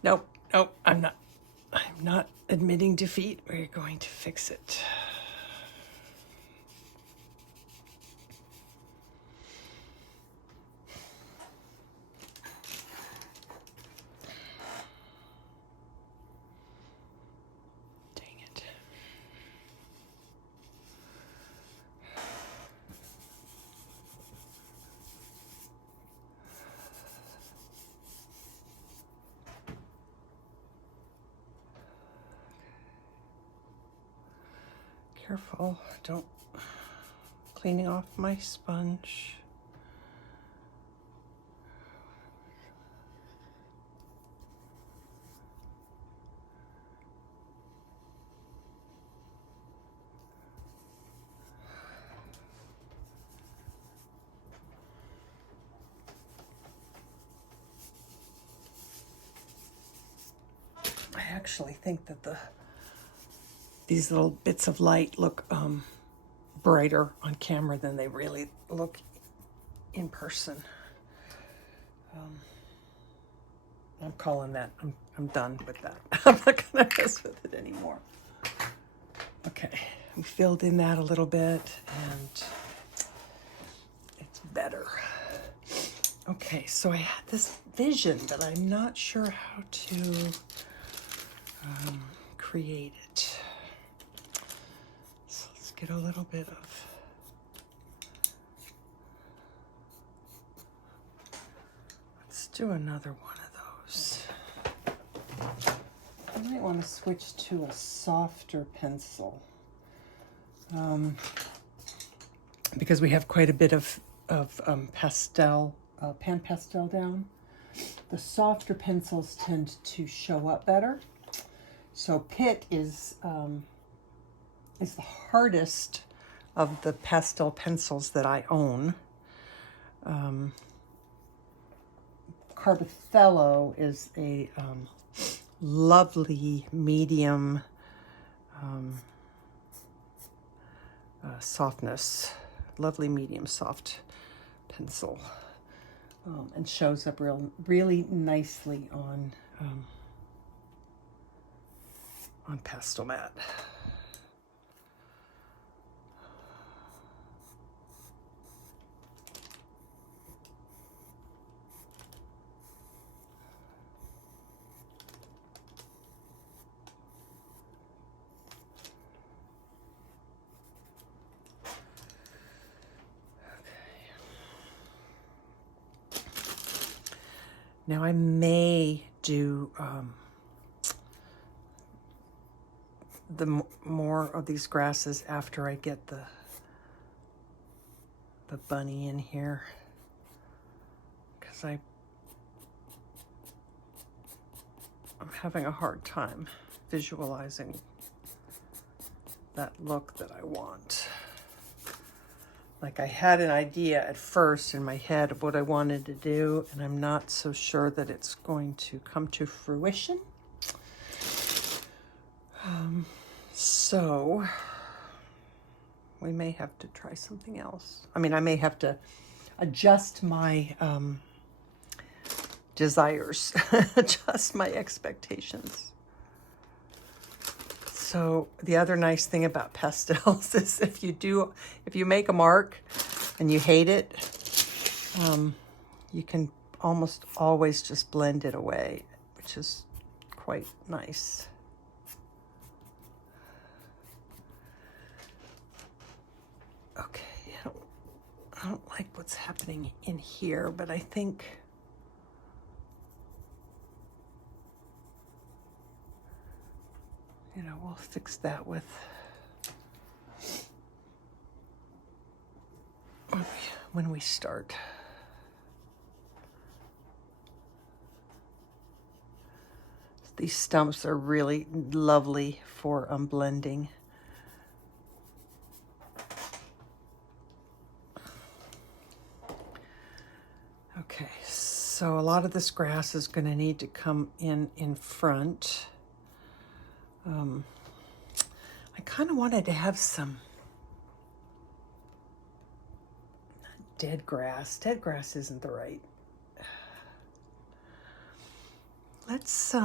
Nope, I'm not admitting defeat. We're going to fix it. Dang it. Careful, don't, cleaning off my sponge. I actually think that these little bits of light look brighter on camera than they really look in person. I'm calling that. I'm done with that. I'm not gonna mess with it anymore. Okay, we filled in that a little bit and it's better. Okay, so I had this vision, but I'm not sure how to create it. So let's get a little bit of, let's do another one of those. I might want to switch to a softer pencil because we have quite a bit of pastel, PanPastel down. The softer pencils tend to show up better. So Pitt is the hardest of the pastel pencils that I own. Carbothello is a lovely medium softness, lovely medium soft pencil, and shows up really nicely on Pastelmat. Now I may do the more of these grasses after I get the bunny in here, because I'm having a hard time visualizing that look that I want. Like, I had an idea at first in my head of what I wanted to do, and I'm not so sure that it's going to come to fruition. So we may have to try something else. I mean, I may have to adjust my desires, adjust my expectations. So the other nice thing about pastels is if you make a mark and you hate it, you can almost always just blend it away, which is quite nice. Okay, I don't like what's happening in here, but I think we'll fix that with when we start. These stumps are really lovely for blending. Okay, so a lot of this grass is going to need to come in front. I kind of wanted to have some dead grass. Dead grass isn't the right. Let's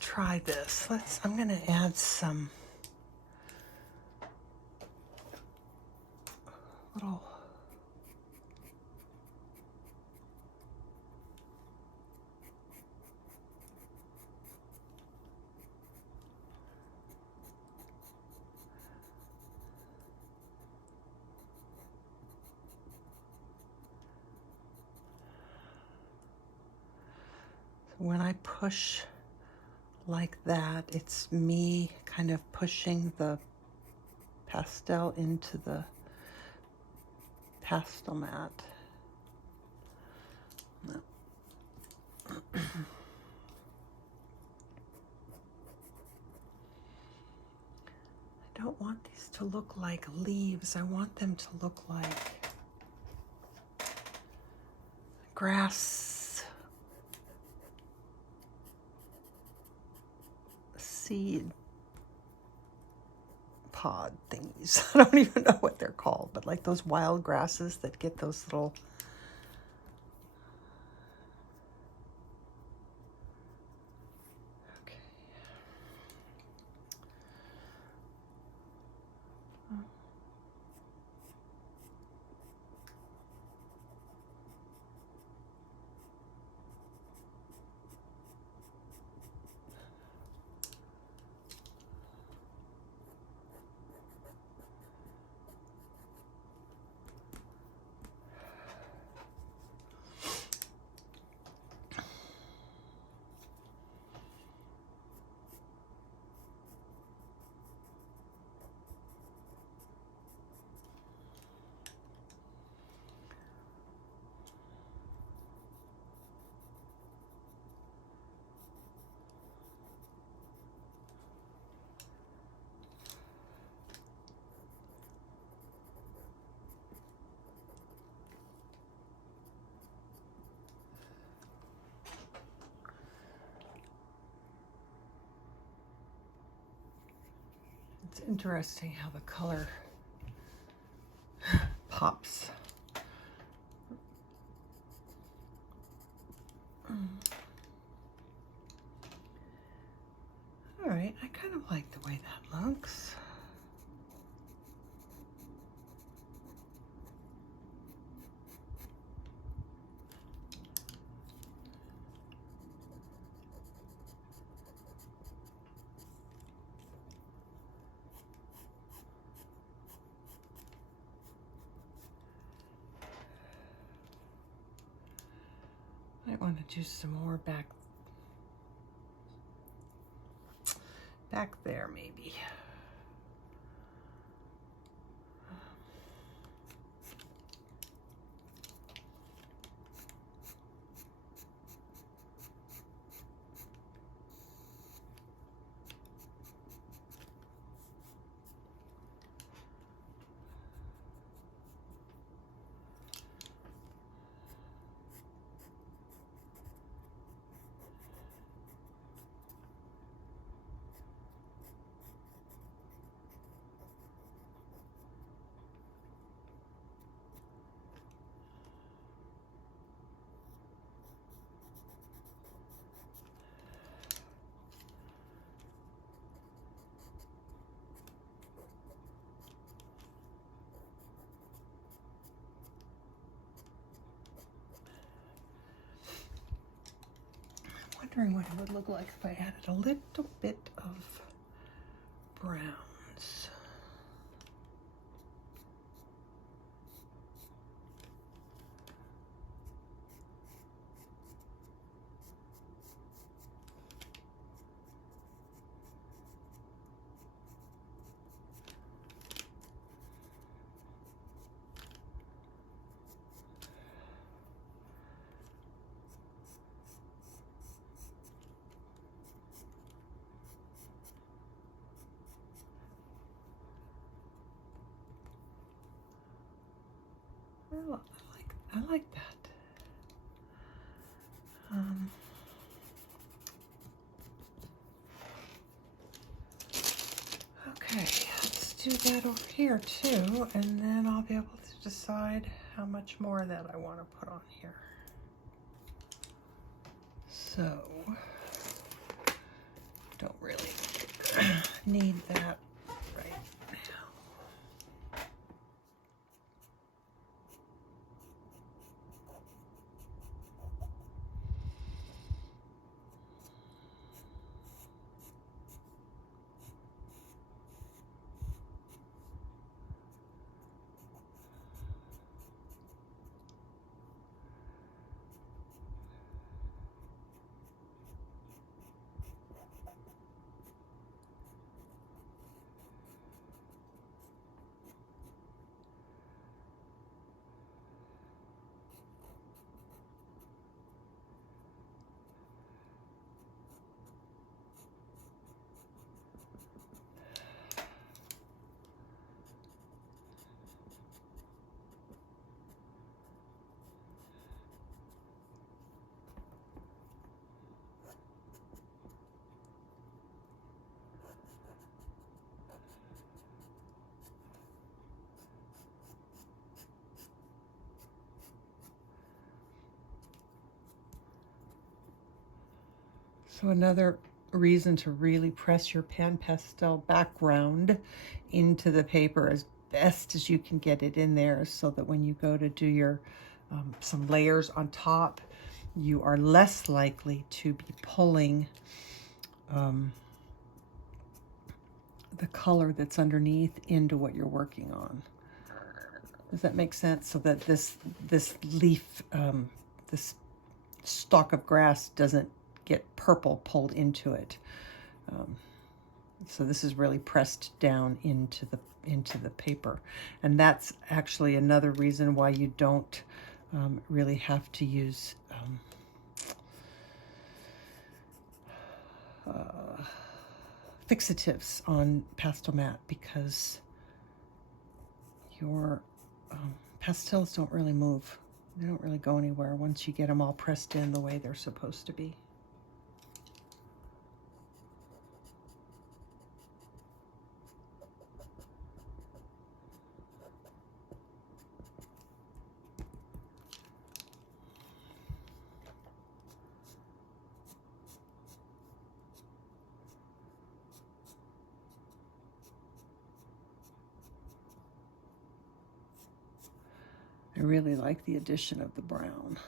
try this. I'm going to add some little when I push like that. It's me kind of pushing the pastel into the Pastelmat. No. I don't want these to look like leaves. I want them to look like grass seed pod thingies. I don't even know what they're called, but like those wild grasses that get those little It's interesting how the color pops. All right, I kind of like the way that looks. I want to do some more back there maybe. Wondering what it would look like if I added a little bit of browns. Well, I like that. Okay, let's do that over here too, and then I'll be able to decide how much more of that I want to put on here. So, don't really need that right now. So another reason to really press your PanPastel background into the paper as best as you can get it in there, so that when you go to do your some layers on top, you are less likely to be pulling the color that's underneath into what you're working on. Does that make sense? So that this leaf, this stalk of grass doesn't get purple pulled into it. So this is really pressed down into the paper, and that's actually another reason why you don't really have to use fixatives on Pastelmat, because your pastels don't really move. They don't really go anywhere once you get them all pressed in the way they're supposed to be. I really like the addition of the brown.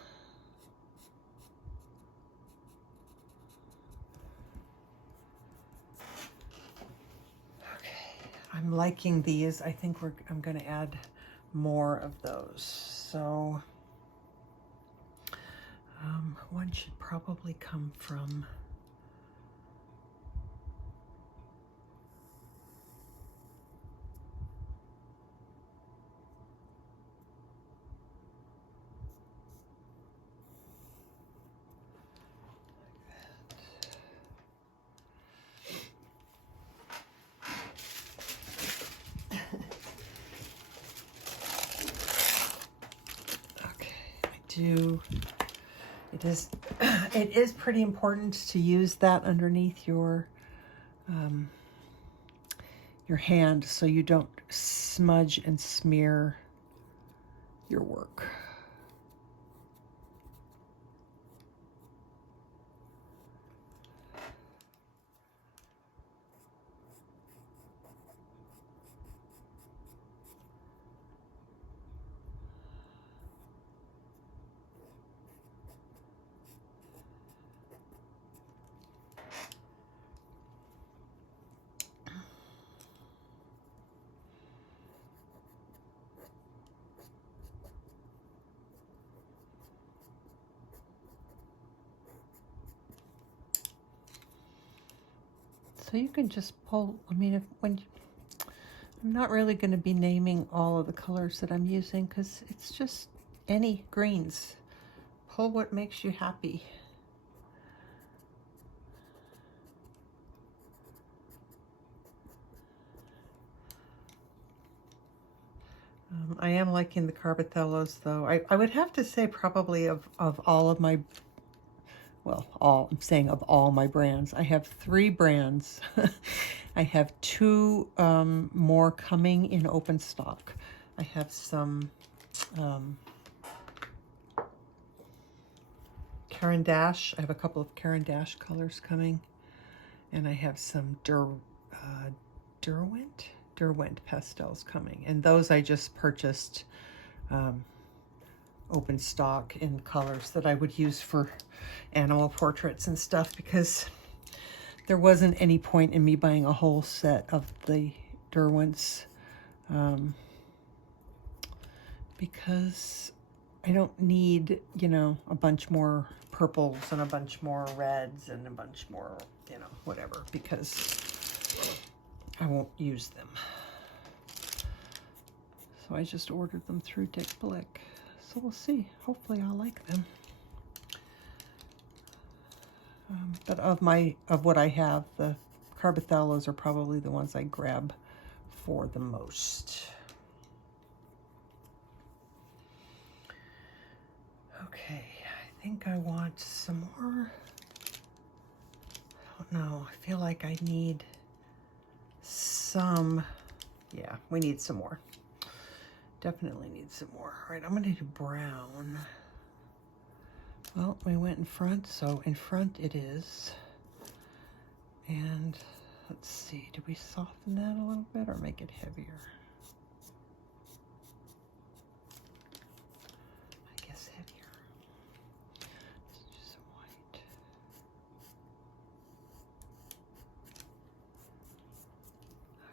Okay, I'm liking these. I think I'm going to add more of those. So one should probably come from it is pretty important to use that underneath your hand, so you don't smudge and smear your work. So you can just pull, I mean, I'm not really going to be naming all of the colors that I'm using, because it's just any greens. Pull what makes you happy. I am liking the Carbothellos, though. I would have to say probably of all of my, well, I'm saying of all my brands. I have 3 brands. I have 2 more coming in open stock. I have some Caran D'Ache. I have a couple of Caran D'Ache colors coming. And I have some Derwent pastels coming. And those I just purchased open stock in colors that I would use for animal portraits and stuff, because there wasn't any point in me buying a whole set of the Derwents, because I don't need, you know, a bunch more purples and a bunch more reds and a bunch more, you know, whatever, because I won't use them. So I just ordered them through Dick Blick. So we'll see. Hopefully I'll like them. But of what I have, the Carbothellos are probably the ones I grab for the most. Okay, I think I want some more. I don't know. I feel like I need some. Yeah, we need some more. Definitely need some more. All right, I'm going to do brown. Well, we went in front, so in front it is. And let's see, do we soften that a little bit or make it heavier? I guess heavier. Let's do some white.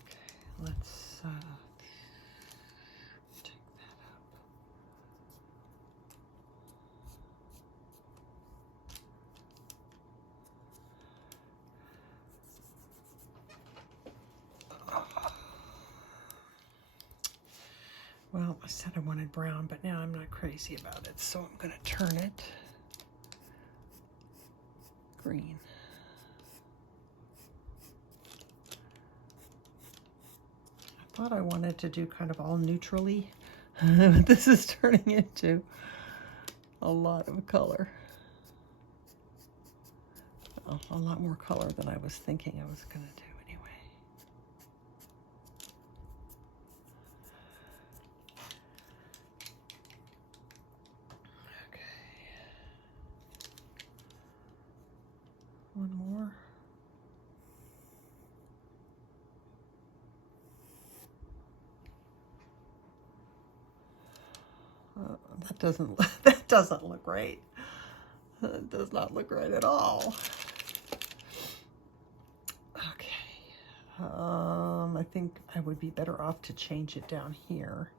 Okay, let's take that up. Well, I said I wanted brown, but now I'm not crazy about it, so I'm going to turn it green. I thought I wanted to do kind of all neutrally, but this is turning into a lot of color. Oh, a lot more color than I was thinking I was going to do. One more. That doesn't look right. That does not look right at all. Okay. I think I would be better off to change it down here.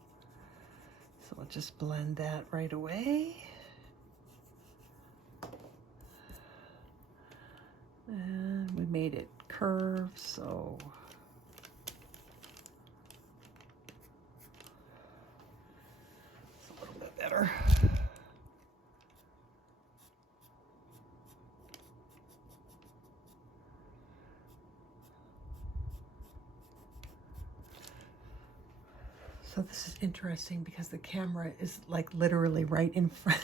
So I'll just blend that right away. And we made it curve, so it's a little bit better. So this is interesting because the camera is like literally right in front.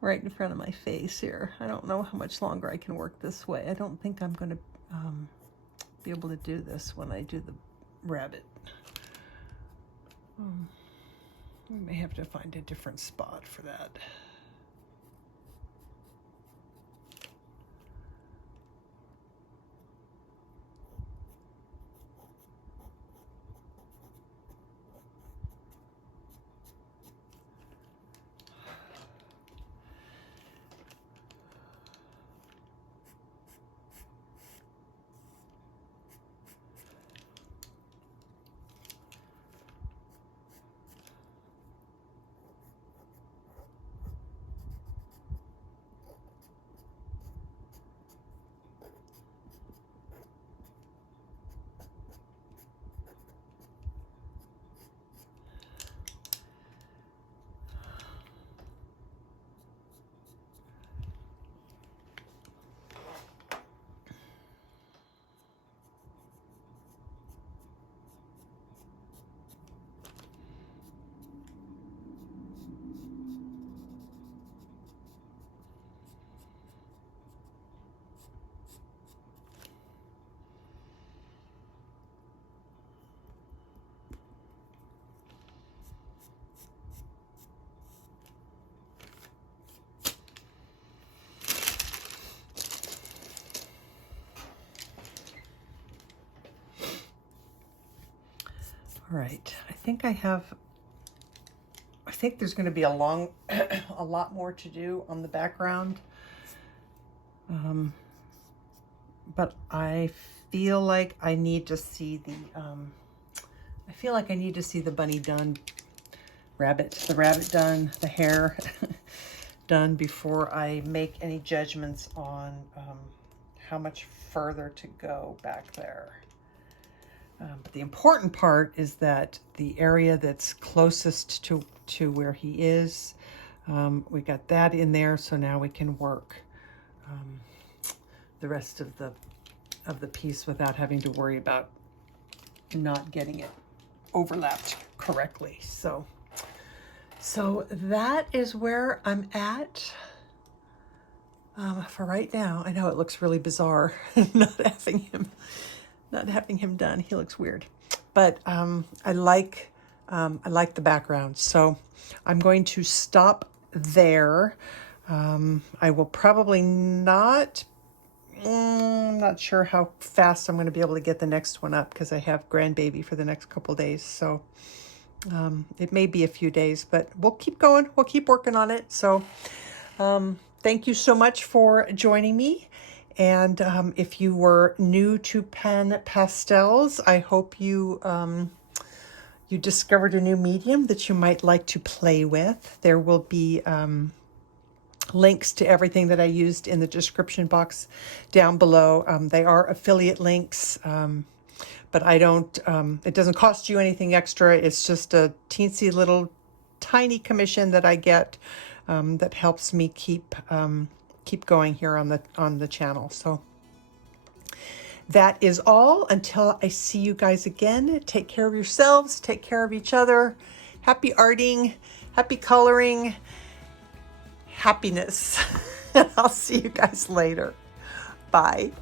Right in front of my face here. I don't know how much longer I can work this way. I don't think I'm going to be able to do this when I do the rabbit. We may have to find a different spot for that. All right, I think there's going to be a lot more to do on the background. But I feel like I need to see the, bunny done, the rabbit done, the hair done before I make any judgments on how much further to go back there. But the important part is that the area that's closest to where he is, we got that in there, so now we can work the rest of the piece without having to worry about not getting it overlapped correctly. So that is where I'm at for right now. I know it looks really bizarre not having him done. He looks weird, but I like the background. So I'm going to stop there. I will probably not. I'm not sure how fast I'm going to be able to get the next one up because I have grandbaby for the next couple days. So it may be a few days, but we'll keep going. We'll keep working on it. So thank you so much for joining me. And if you were new to PanPastels, I hope you you discovered a new medium that you might like to play with. There will be links to everything that I used in the description box down below. They are affiliate links, but I don't, it doesn't cost you anything extra. It's just a teensy little tiny commission that I get that helps me keep going here on the channel. So that is all until I see you guys again. Take care of yourselves, take care of each other. Happy arting, happy coloring, happiness. I'll see you guys later. Bye.